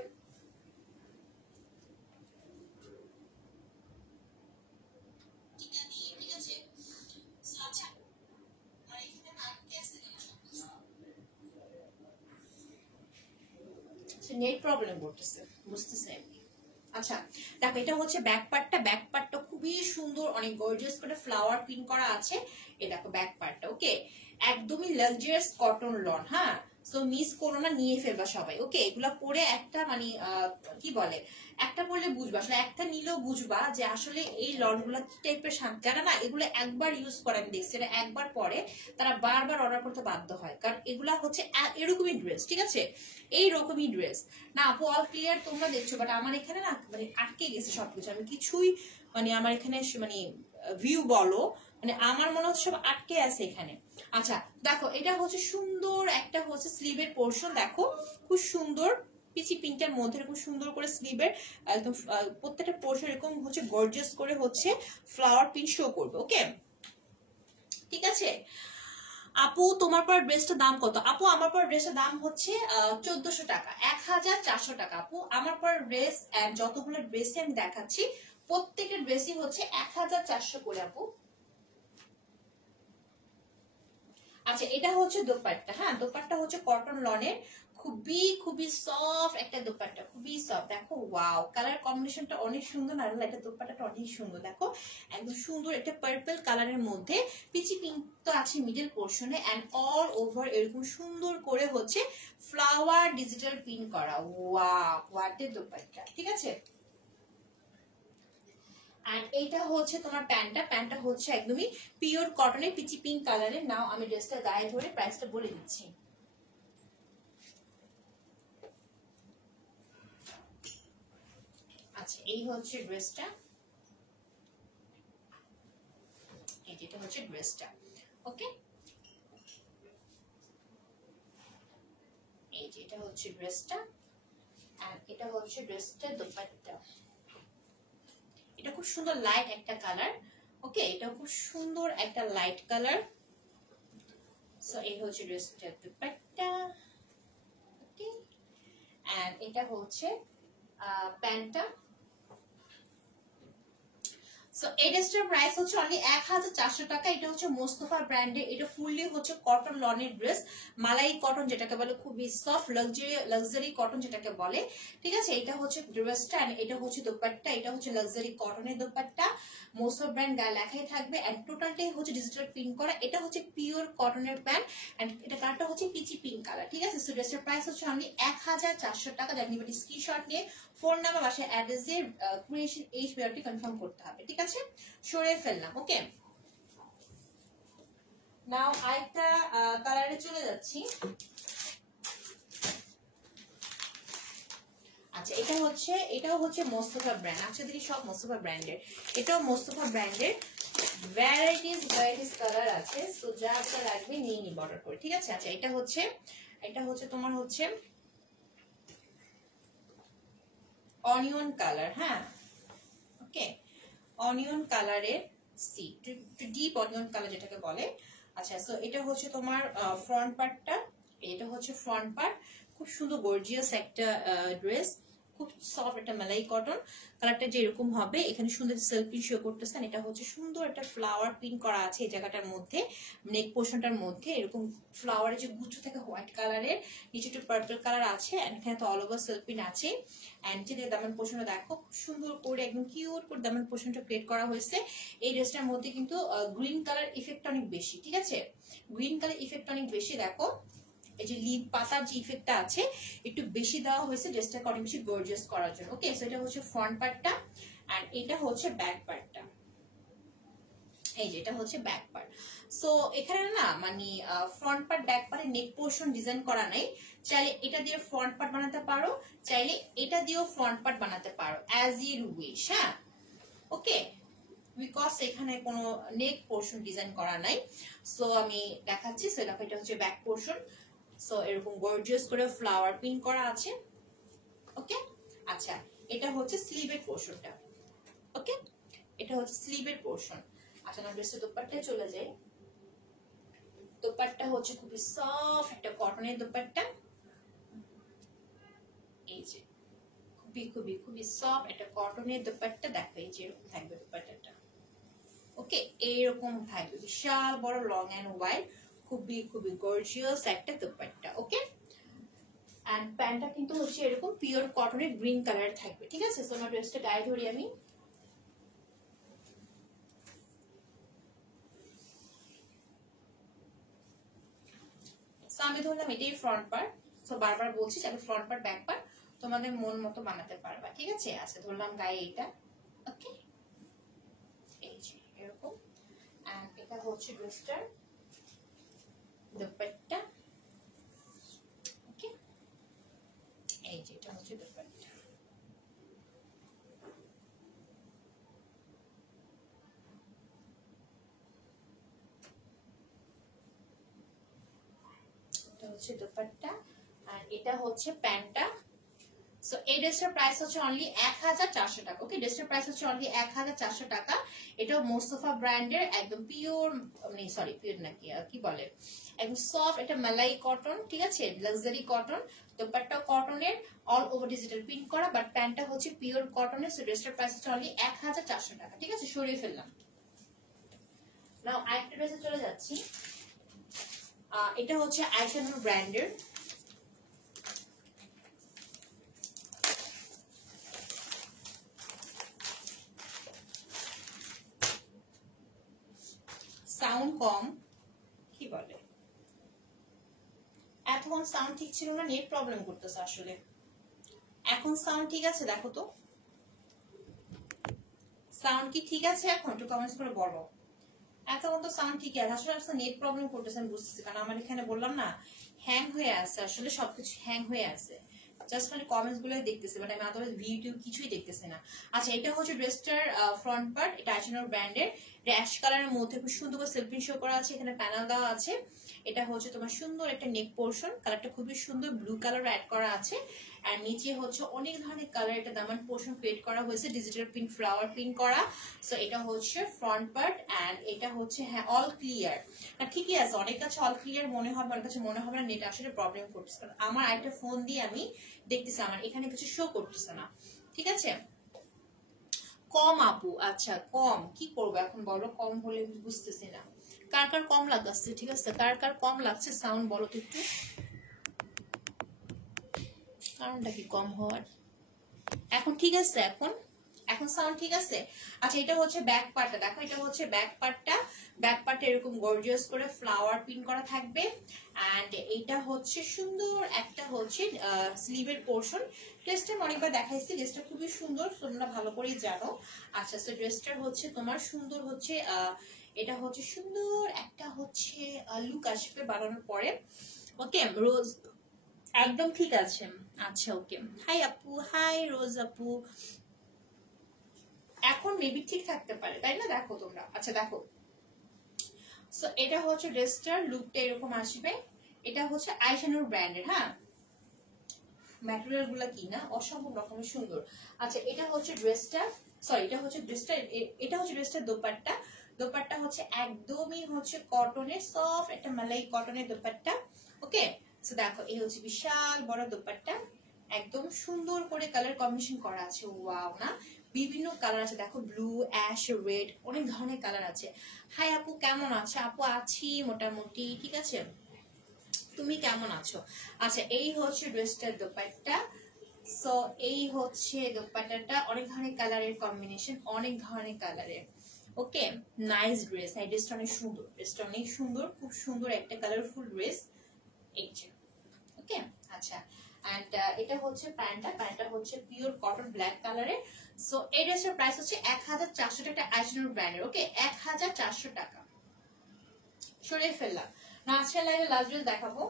নেট প্রবলেম করতেছে, বুঝতেছে। আচ্ছা দেখো, এটা হচ্ছে ব্যাক পার্টটা, ব্যাক পার্টটা খুবই সুন্দর, অনেক গর্জিয়াস করে ফ্লাওয়ার প্রিন্ট করা আছে। এই দেখো ব্যাক পার্টটা, ওকে, একদমই লাক্সারিয়াস কটন লন। হ্যাঁ, সো মিস করো না, নিয়ে ফেলবা সবাই। ওকে, এগুলা পরে একটা মানে কি বলে, একটা পরলে বুঝবা, আসলে একটা নিলেও বুঝবা যে আসলে এই লন গুলা কি টাইপের। যারা না এগুলো একবার ইউজ করে, আমি দেখছি এটা একবার পরে তারা বারবার অর্ডার করতে বাধ্য হয়, কারণ এগুলা হচ্ছে এরকমই ড্রেস, ঠিক আছে, এইরকমই ড্রেস। না আপু অল ক্লিয়ার তোমরা দেখছো, বাট আমার এখানে না মানে আটকে গেছে সবকিছু, আমি কিছুই মানে আমার এখানে মানে ভিউ বলো, মানে আমার মনে হচ্ছে সব আটকে আছে এখানে। আচ্ছা দেখো, এটা হচ্ছে সুন্দর একটা হচ্ছে স্লিভের পোর্শন, দেখো খুব সুন্দর পিচি পিঙ্কের মধ্যে এরকম সুন্দর করে স্লিভের একদম প্রত্যেকটা পোর্শন এরকম হচ্ছে গর্জিয়াস করে হচ্ছে ফ্লাওয়ার প্রিন্ট শো করবে। ওকে, ঠিক আছে। আপু তোমার পর ড্রেসটার দাম কত? আপু আমার পর ড্রেসের দাম হচ্ছে 1400 টাকা, 1400 টাকা। আপু আমার পর ড্রেস যতগুলো ড্রেসই আমি দেখাচ্ছি প্রত্যেকের ড্রেসই হচ্ছে 1400 করে আপু। আচ্ছা, এটা হচ্ছে দোপাট্টা। হ্যাঁ, দোপাট্টা হচ্ছে কটন লনের, খুবই খুবই সফট একটা দোপাট্টা, খুবই সফট। দেখো ওয়াও, কালার কম্বিনেশনটা অনেক সুন্দর, আর এটা দোপাট্টাটা অনেক সুন্দর। দেখো একদম সুন্দর একটা পার্পল কালারের মধ্যে পিচি পিঙ্ক তো আছে মিডল পোর্শনে, এন্ড অল ওভার এরকম সুন্দর করে হচ্ছে ফ্লাওয়ার ডিজিটাল প্রিন্ট করা। ওয়াও, হোয়াট এ দোপাট্টা, ঠিক আছে। আর এইটা হচ্ছে তোমার প্যান্টটা, প্যান্টটা হচ্ছে একদমই পিওর কটনের পিচি পিঙ্ক কালারের। নাও আমি ড্রেসটা গায়ে ধরে প্রাইসটা বলে দিচ্ছি। আচ্ছা, এই হচ্ছে ড্রেসটা, এটা হচ্ছে ড্রেসটা। ওকে, এই যে এটা হচ্ছে ড্রেসটা, আর এটা হচ্ছে ড্রেসটা দোপাট্টা। এটা খুব সুন্দর লাইট একটা কালার। ওকে, এটা খুব সুন্দর একটা লাইট কালার। সো এই হচ্ছে ড্রেসটা দোপাট্টা। ওকে, এন্ড এটা হচ্ছে প্যান্টটা। সো এই ড্রেসটার প্রাইস হচ্ছে অনলি 1400 টাকা। এটা হচ্ছে মোস্তফা ব্র্যান্ডের, এটা ফুললি হচ্ছে কটন লনের ড্রেস, মালাই কটন যেটাকে বলে, খুবই সফট লাক্সারি কটন যেটাকে বলে, ঠিক আছে। এটা হচ্ছে ড্রেসটা, এন্ড এটা হচ্ছে দোপাট্টা, এটা হচ্ছে লাক্সারি কটনের দোপাট্টা, মোস্তফা ব্র্যান্ড গায়ে লেখাই থাকবে, এন্ড টোটালটাই হচ্ছে ডিজিটাল প্রিন্ট করা। এটা হচ্ছে পিওর কটনের প্যান্ট, এন্ড এটা কালারটা হচ্ছে পিচি পিঙ্ক কালার, ঠিক আছে। সো ড্রেসটার প্রাইস হচ্ছে অনলি 1400 টাকা। যার নিবে স্ক্রিনশট নিয়ে ফোন নাম্বার, বাসায় অ্যাড্রেস দিয়ে ক্রিয়েশন এইচ বিআরটি কনফার্ম করতে হবে, ঠিক আছে। সরে ফেললাম। ওকে, নাও আরেকটা কালারে চলে যাচ্ছি। আচ্ছা, এটাও হচ্ছে মোস্তফা ব্র্যান্ড। আচ্ছা দেখি, সব মোস্তফা ব্র্যান্ডের, এটাও মোস্তফা ব্র্যান্ডের। ভ্যারাইটিস কালার আছে, সো যা আপনার লাগবে নিয়ে নিব অর্ডার করে, ঠিক আছে। আচ্ছা, এটা হচ্ছে তোমার হচ্ছে অনিয়ন কালার। হ্যাঁ, ওকে, অনিয়ন কালারের সি ডিপ অনিয়ন কালার যেটাকে বলে। আচ্ছা, সো এটা হচ্ছে তোমার ফ্রন্ট পার্টটা, এটা হচ্ছে ফ্রন্ট পার্ট, খুব সুন্দর গর্জিয়াস একটা ড্রেস। খুব সফট একটা মালাই কটন, কালারটা যেরকম হবে এখানে সুন্দর সেলফ প্রিন্ট শো করতেছেন। এটা হচ্ছে সুন্দর একটা ফ্লাওয়ার প্রিন্ট করা আছে এই জায়গাটার মধ্যে, নেক পোর্শনটার মধ্যে এরকম ফ্লাওয়ারের যে গুচ্ছ থাকে হোয়াইট কালারের, নিচে একটু পার্পল কালার আছে, এন্ড এখানে তো অল ওভার সেলফ প্রিন্ট আছে। এন্ড যে দামান পোর্শনটা দেখো সুন্দর করে একদম কিউট করে দামান পোর্শনটা ক্রিয়েট করা হয়েছে। এই ড্রেসটার মধ্যে কিন্তু গ্রিন কালার ইফেক্ট অনেক বেশি, ঠিক আছে, গ্রিন কালার ইফেক্ট অনেক বেশি। দেখো এই যে লিভ পাতার যে ইফেক্টটা আছে একটু বেশি দেওয়া হয়েছে ড্রেসটাকে অনেক বেশি গর্জিয়াস করার জন্য। ওকে, সো এটা হচ্ছে ফ্রন্ট পার্টটা এন্ড এটা হচ্ছে ব্যাক পার্টটা। এই যে এটা হচ্ছে ব্যাক পার্ট। সো এখানে না মানে ফ্রন্ট পার্ট ব্যাক পার্টে নেক পোর্শন ডিজাইন করা নাই, চাইলে এটা দিয়ে ফ্রন্ট পার্ট বানাতে পারো, চাইলে এটা দিয়েও ফ্রন্ট পার্ট বানাতে পারো, অ্যাজ ইউর উইশ। হ্যাঁ, ওকে, বিকজ এখানে কোনো নেক পোর্শন ডিজাইন করা নাই। সো আমি দেখাচ্ছি। সো দেখো এটা হচ্ছে ব্যাক পোর্শন। সো এরকম গর্জিয়াস করে ফ্লাওয়ার প্রিন্ট করা আছে। ওকে, আচ্ছা এটা হচ্ছে স্লিভের পোর্শনটা। ওকে, এটা হচ্ছে স্লিভের পোর্শন। আচ্ছা না ড্রেসের দোপাট্টায় চলে যাই। দোপাট্টা হচ্ছে খুবই সফট একটা কটনের দোপাট্টা। এই যে খুবই খুবই খুবই সফট একটা কটনের দোপাট্টা। দেখো এই যে এরকম থাকবে দোপাট্টাটা। ওকে, এইরকম থাকবে, বিশাল বড় লং এন্ড ওয়াইড, খুবই খুবই গর্জিয়াস একটা দোপাট্টা। ওকে, এন্ড প্যান্টটা কিন্তু হচ্ছে এরকম পিওর কটনের গ্রিন কালার থাকবে, ঠিক আছে। সো আমার ড্রেসটা গায়ে ধরি আমি। আমি ধরলাম এটাই ফ্রন্ট পার্ট। তো বারবার বলছি যে ফ্রন্ট পার্ট ব্যাক পার্ট তোমাদের মন মতো বানাতে পারবা, ঠিক আছে। আচ্ছা ধরলাম গায়ে এইটা। ওকে, এই যে এরকম, এন্ড এটা হচ্ছে ড্রেসটার দুপাট্টা। ওকে, এই যে এটা হচ্ছে দুপাট্টা। এটা হচ্ছে দুপাট্টা আর এটা হচ্ছে প্যান্টটা। সো এই ড্রেসটার প্রাইস হচ্ছে অনলি 1400 টাকা। ওকে, ড্রেসটার প্রাইস হচ্ছে অনলি 1400 টাকা। এটাও মোস্তফা ব্র্যান্ডের একদম পিওর, মানে সরি পিওর নাকি কি বলে, একদম সফট একটা মালাই কটন, ঠিক আছে, লাক্সারি কটন। দোপাট্টা কটনের, অল ওভার ডিজিটাল প্রিন্ট করা, বাট প্যান্টটা হচ্ছে পিওর কটনের। সো ড্রেসটার প্রাইস হচ্ছে অনলি 1400 টাকা, ঠিক আছে। সরিয়ে ফেললাম। নাও আরেকটা ড্রেসে চলে যাচ্ছি। এটা হচ্ছে আয়েশা নূর ব্র্যান্ডের। সাউন্ড কম, কি বলে, এতক্ষণ সাউন্ড ঠিক ছিল না, নেট প্রবলেম করতেছে আসলে। এখন সাউন্ড ঠিক আছে? দেখো তো সাউন্ড কি ঠিক আছে এখন? একটু কমেন্টস করে বলো। এতক্ষণ তো সাউন্ড ঠিক আছে, আসলে আসলে নেট প্রবলেম করতেছে আমি বুঝতেছি, কারণ আমার এখানে বললাম না হ্যাং হয়ে আছে, আসলে সবকিছু হ্যাং হয়ে আছে। জাস্ট খালি কমেন্টস গুলো দেখতেছি, বাট আমি আদারওয়াইজ ভিডিও কিছুই দেখতেছি না। আচ্ছা এটা হচ্ছে ড্রেসটার ফ্রন্ট পার্ট। এটা আইশানোর ব্র্যান্ডের, অ্যাশ কালারের মধ্যে খুব সুন্দর করে সেলফ প্রিন্ট শো করা আছে, এখানে প্যানেল দেওয়া আছে। এটা হচ্ছে তোমার সুন্দর একটা নেক পোর্শন, কালারটা খুবই সুন্দর, ব্লু কালার অ্যাড করা আছে। আর নিচে হচ্ছে অনেক ধরনের কালার একটা দামান পোর্শন ক্রিয়েট করা হয়েছে, ডিজিটাল প্রিন্ট ফ্লাওয়ার প্রিন্ট করা। সো এটা হচ্ছে ফ্রন্ট পার্ট এন্ড এটা হচ্ছে হ্যাঁ অল ক্লিয়ার। ঠিকই আছে, অনেক কাছে অল ক্লিয়ার মনে হবে, অনেক কাছে মনে হবে না, নেট আসলে প্রবলেম করতেছে। কারণ আমার একটা ফোন দিয়ে আমি দেখতেছি, আমার এখানে কিছু শো করতেছে না, ঠিক আছে। কম আপু, আচ্ছা কম কি করবো এখন বলো, কম হলে বুঝতেছি না কার কার কম লাগছে, ঠিক আছে, কার কার কম লাগছে সাউন্ড বলো তো একটু, কারণটা কি কম হওয়ার। এখন ঠিক আছে, এখন এখন সাউন্ড ঠিক আছে। আচ্ছা এটা হচ্ছে ব্যাক পার্টটা, দেখো এটা হচ্ছে ব্যাক পার্টটা। ব্যাক পার্টে এরকম গর্জিয়াস করে ফ্লাওয়ার প্রিন্ট করা থাকবে এন্ড এটা হচ্ছে সুন্দর একটা হচ্ছে স্লিভের পোর্শন। ড্রেসটা অনেকবার দেখাইছি, ড্রেসটা খুবই সুন্দর, তোমরা ভালো করেই জানো। আচ্ছা সো ড্রেসটার হচ্ছে তোমার সুন্দর হচ্ছে এটা হচ্ছে সুন্দর একটা হচ্ছে লুক আসবে বানানোর পরে। ওকে রোজ একদম ঠিক আছে। আচ্ছা ওকে, হাই আপু, হাই রোজ আপু। এখন মেবি ঠিক থাকতে পারে, তাই না? দেখো তোমরা, আচ্ছা দেখো। সো এটা হচ্ছে ড্রেসটার লুকটা এরকম আসবে। এটা হচ্ছে আইশানোর ব্র্যান্ডের, হ্যাঁ ম্যাটেরিয়াল গুলা কি না অসম্ভব রকমের সুন্দর। আচ্ছা এটা হচ্ছে ড্রেসটা, সরি এটা হচ্ছে ড্রেসটা, এটা হচ্ছে ড্রেসটার দোপাট্টা। দোপাট্টা হচ্ছে একদমই হচ্ছে কটনের, সফট একটা মালাই কটনের দোপাট্টা। ওকে সো দেখো এই হচ্ছে বিশাল বড় দোপাট্টা একদম সুন্দর করে কালার কম্বিনেশন করা আছে। ওয়াও না, বিভিন্ন কালার আছে দেখো, ব্লু, অ্যাশ, রেড, অনেক ধরনের কালার আছে। হাই আপু কেমন আছো? আপু আছি মোটামুটি, ঠিক আছে, তুমি কেমন আছো? আচ্ছা এই হচ্ছে ড্রেসটার দোপাট্টা। সো এই হচ্ছে দোপাট্টাটা, অনেক ধরনের কালারের কম্বিনেশন, অনেক ধরনের কালারের। ওকে, নাইস ড্রেস। এই ড্রেসটা অনেক সুন্দর, ড্রেসটা অনেক সুন্দর, খুব সুন্দর একটা কালারফুল ড্রেস। এই যে ওকে, আচ্ছা এন্ড এটা হচ্ছে প্যান্টটা হচ্ছে পিওর কটন ব্ল্যাক কালারের। সো এই ড্রেসের প্রাইস হচ্ছে 1400 টাকা, আইজনর ব্র্যান্ডের। ওকে, 1400 টাকা। সরিয়ে ফেললাম না। আজকের লাইভে লাস্ট ড্রেস দেখাবো।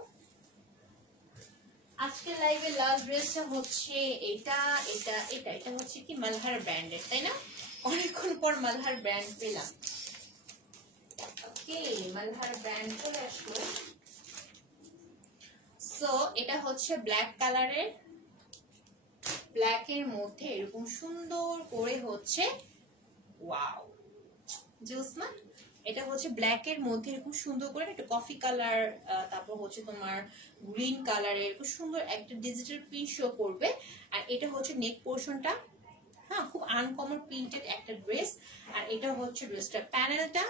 আজকের লাইভে লাস্ট ড্রেসটা হচ্ছে এটা এটা এটা এটা হচ্ছে কি মালহার ব্র্যান্ডের, তাই না? অনেকক্ষণ পর মালহার ব্র্যান্ড পেলাম। ওকে, মালহার ব্র্যান্ড চলে আসলো। সো এটা হচ্ছে ব্ল্যাক কালারের, ব্ল্যাকের মধ্যে এরকম সুন্দর করে হচ্ছে ওয়াও জুস না, এটা হচ্ছে ব্ল্যাকের মধ্যে এরকম সুন্দর করে একটা কফি কালার, তারপর হচ্ছে তোমার গ্রিন কালারের এরকম সুন্দর একটা ডিজিটাল প্রিন্ট শো করবে। আর এটা হচ্ছে নেক পোর্শনটা, হ্যাঁ খুব আনকমন প্রিন্টেড একটা ড্রেস। আর এটা হচ্ছে ড্রেসটার প্যানেলটা।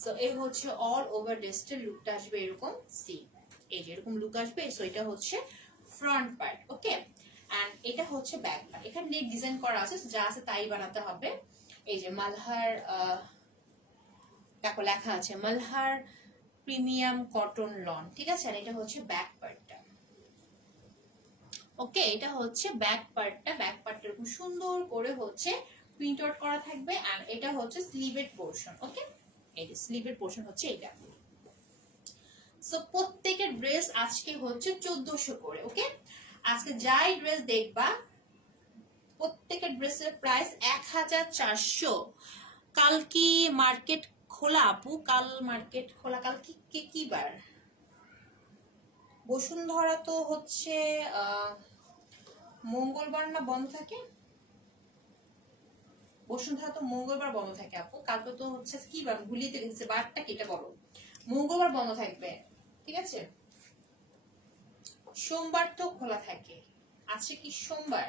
সো এই হচ্ছে অল ওভার ড্রেসটার লুকটা আসবে এরকম, সি এই যে এরকম লুক আসবে। সো এটা হচ্ছে ফ্রন্ট পার্ট। ওকে, এন্ড এটা হচ্ছে ব্যাক পার্ট। এখানে নেক ডিজাইন করা আছে, যা আছে তাই বানাতে হবে। এই যে মালহার দেখো লেখা আছে মালহার প্রিমিয়াম কটন লন, ঠিক আছে। আর এটা হচ্ছে ব্যাক পার্টটা। ওকে, এটা হচ্ছে ব্যাক পার্টটা। ব্যাক পার্টটা এরকম সুন্দর করে হচ্ছে প্রিন্ট আউট করা থাকবে। আর এটা হচ্ছে স্লিভের পোর্শন। ওকে, এই যে স্লিভের পোর্শন হচ্ছে এটা। সো প্রত্যেকের ড্রেস আজকে হচ্ছে 1400 করে। ওকে, আজকে যাই ড্রেস দেখবা প্রত্যেকের ড্রেসের প্রাইস 1400। কাল কি মার্কেট খোলা আপু? কাল মার্কেট খোলা। কাল কি বার? বসুন্ধরা তো হচ্ছে মঙ্গলবার না বন্ধ থাকে? বসুন্ধরা তো মঙ্গলবার বন্ধ থাকে আপু। কালকে তো হচ্ছে কি বার, ভুলিয়ে গেছে বারটা, কেটে বলো। মঙ্গলবার বন্ধ থাকবে, ঠিক আছে। সোমবার তো খোলা থাকে। আজকে কি সোমবার?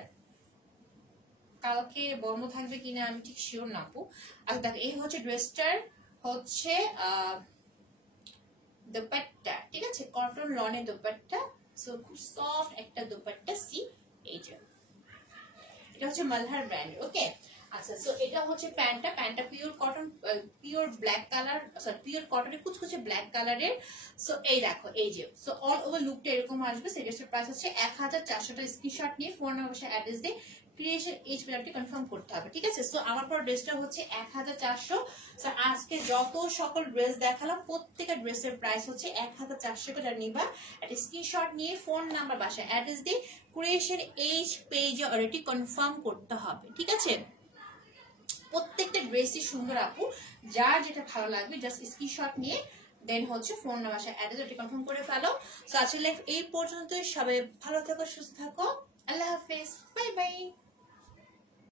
কালকে বন্ধ থাকবে কিনা আমি ঠিক শিওর না আপু। আচ্ছা দেখো এই হচ্ছে ড্রেসটার হচ্ছে দোপাট্টা, ঠিক আছে, কটন লনের দোপাট্টা। সো খুব সফট একটা দোপাট্টা। সি এই যে এটা হচ্ছে মালহার ব্র্যান্ড। ওকে, আচ্ছা সো এটা হচ্ছে প্যান্টটা pure cotton, pure black colour, sorry pure কটনের কুচকুচে ব্ল্যাক কালারের। সো এই দেখো এই যে, সো অল ওভার লুকটা এরকম আসবে। সেটার প্রাইস হচ্ছে 1400 টাকা। স্ক্রিনশট নিয়ে ফোন নাম্বার অ্যাড্রেস দিয়ে ক্রিয়েশন এইচ পেলারটি কনফার্ম করতে হবে, ঠিক আছে। সো আমার পর ড্রেসটা হচ্ছে 1400। সো আজকে যত সকল ড্রেস দেখালাম প্রত্যেকটা ড্রেসের প্রাইস হচ্ছে 1400 করে। নিবা একটা স্ক্রিনশট নিয়ে ফোন নাম্বার বাসায় অ্যাড্রেস দিয়ে ক্রিয়েশন এইচ পেজে অলরেডি কনফার্ম করতে হবে, ঠিক আছে। প্রত্যেকটা ড্রেসই সুন্দর আপু, যার যেটা ভালো লাগবে জাস্ট স্ক্রিনশট নিয়ে দেন হচ্ছে ফোন নাম্বার অ্যাড্রেস কনফার্ম করে ফেলো। সো আজকের লাইফ এই পর্যন্তই। সবাই ভালো থাকো, সুস্থ থাকো, আল্লাহ হাফেজ, বাই বাই।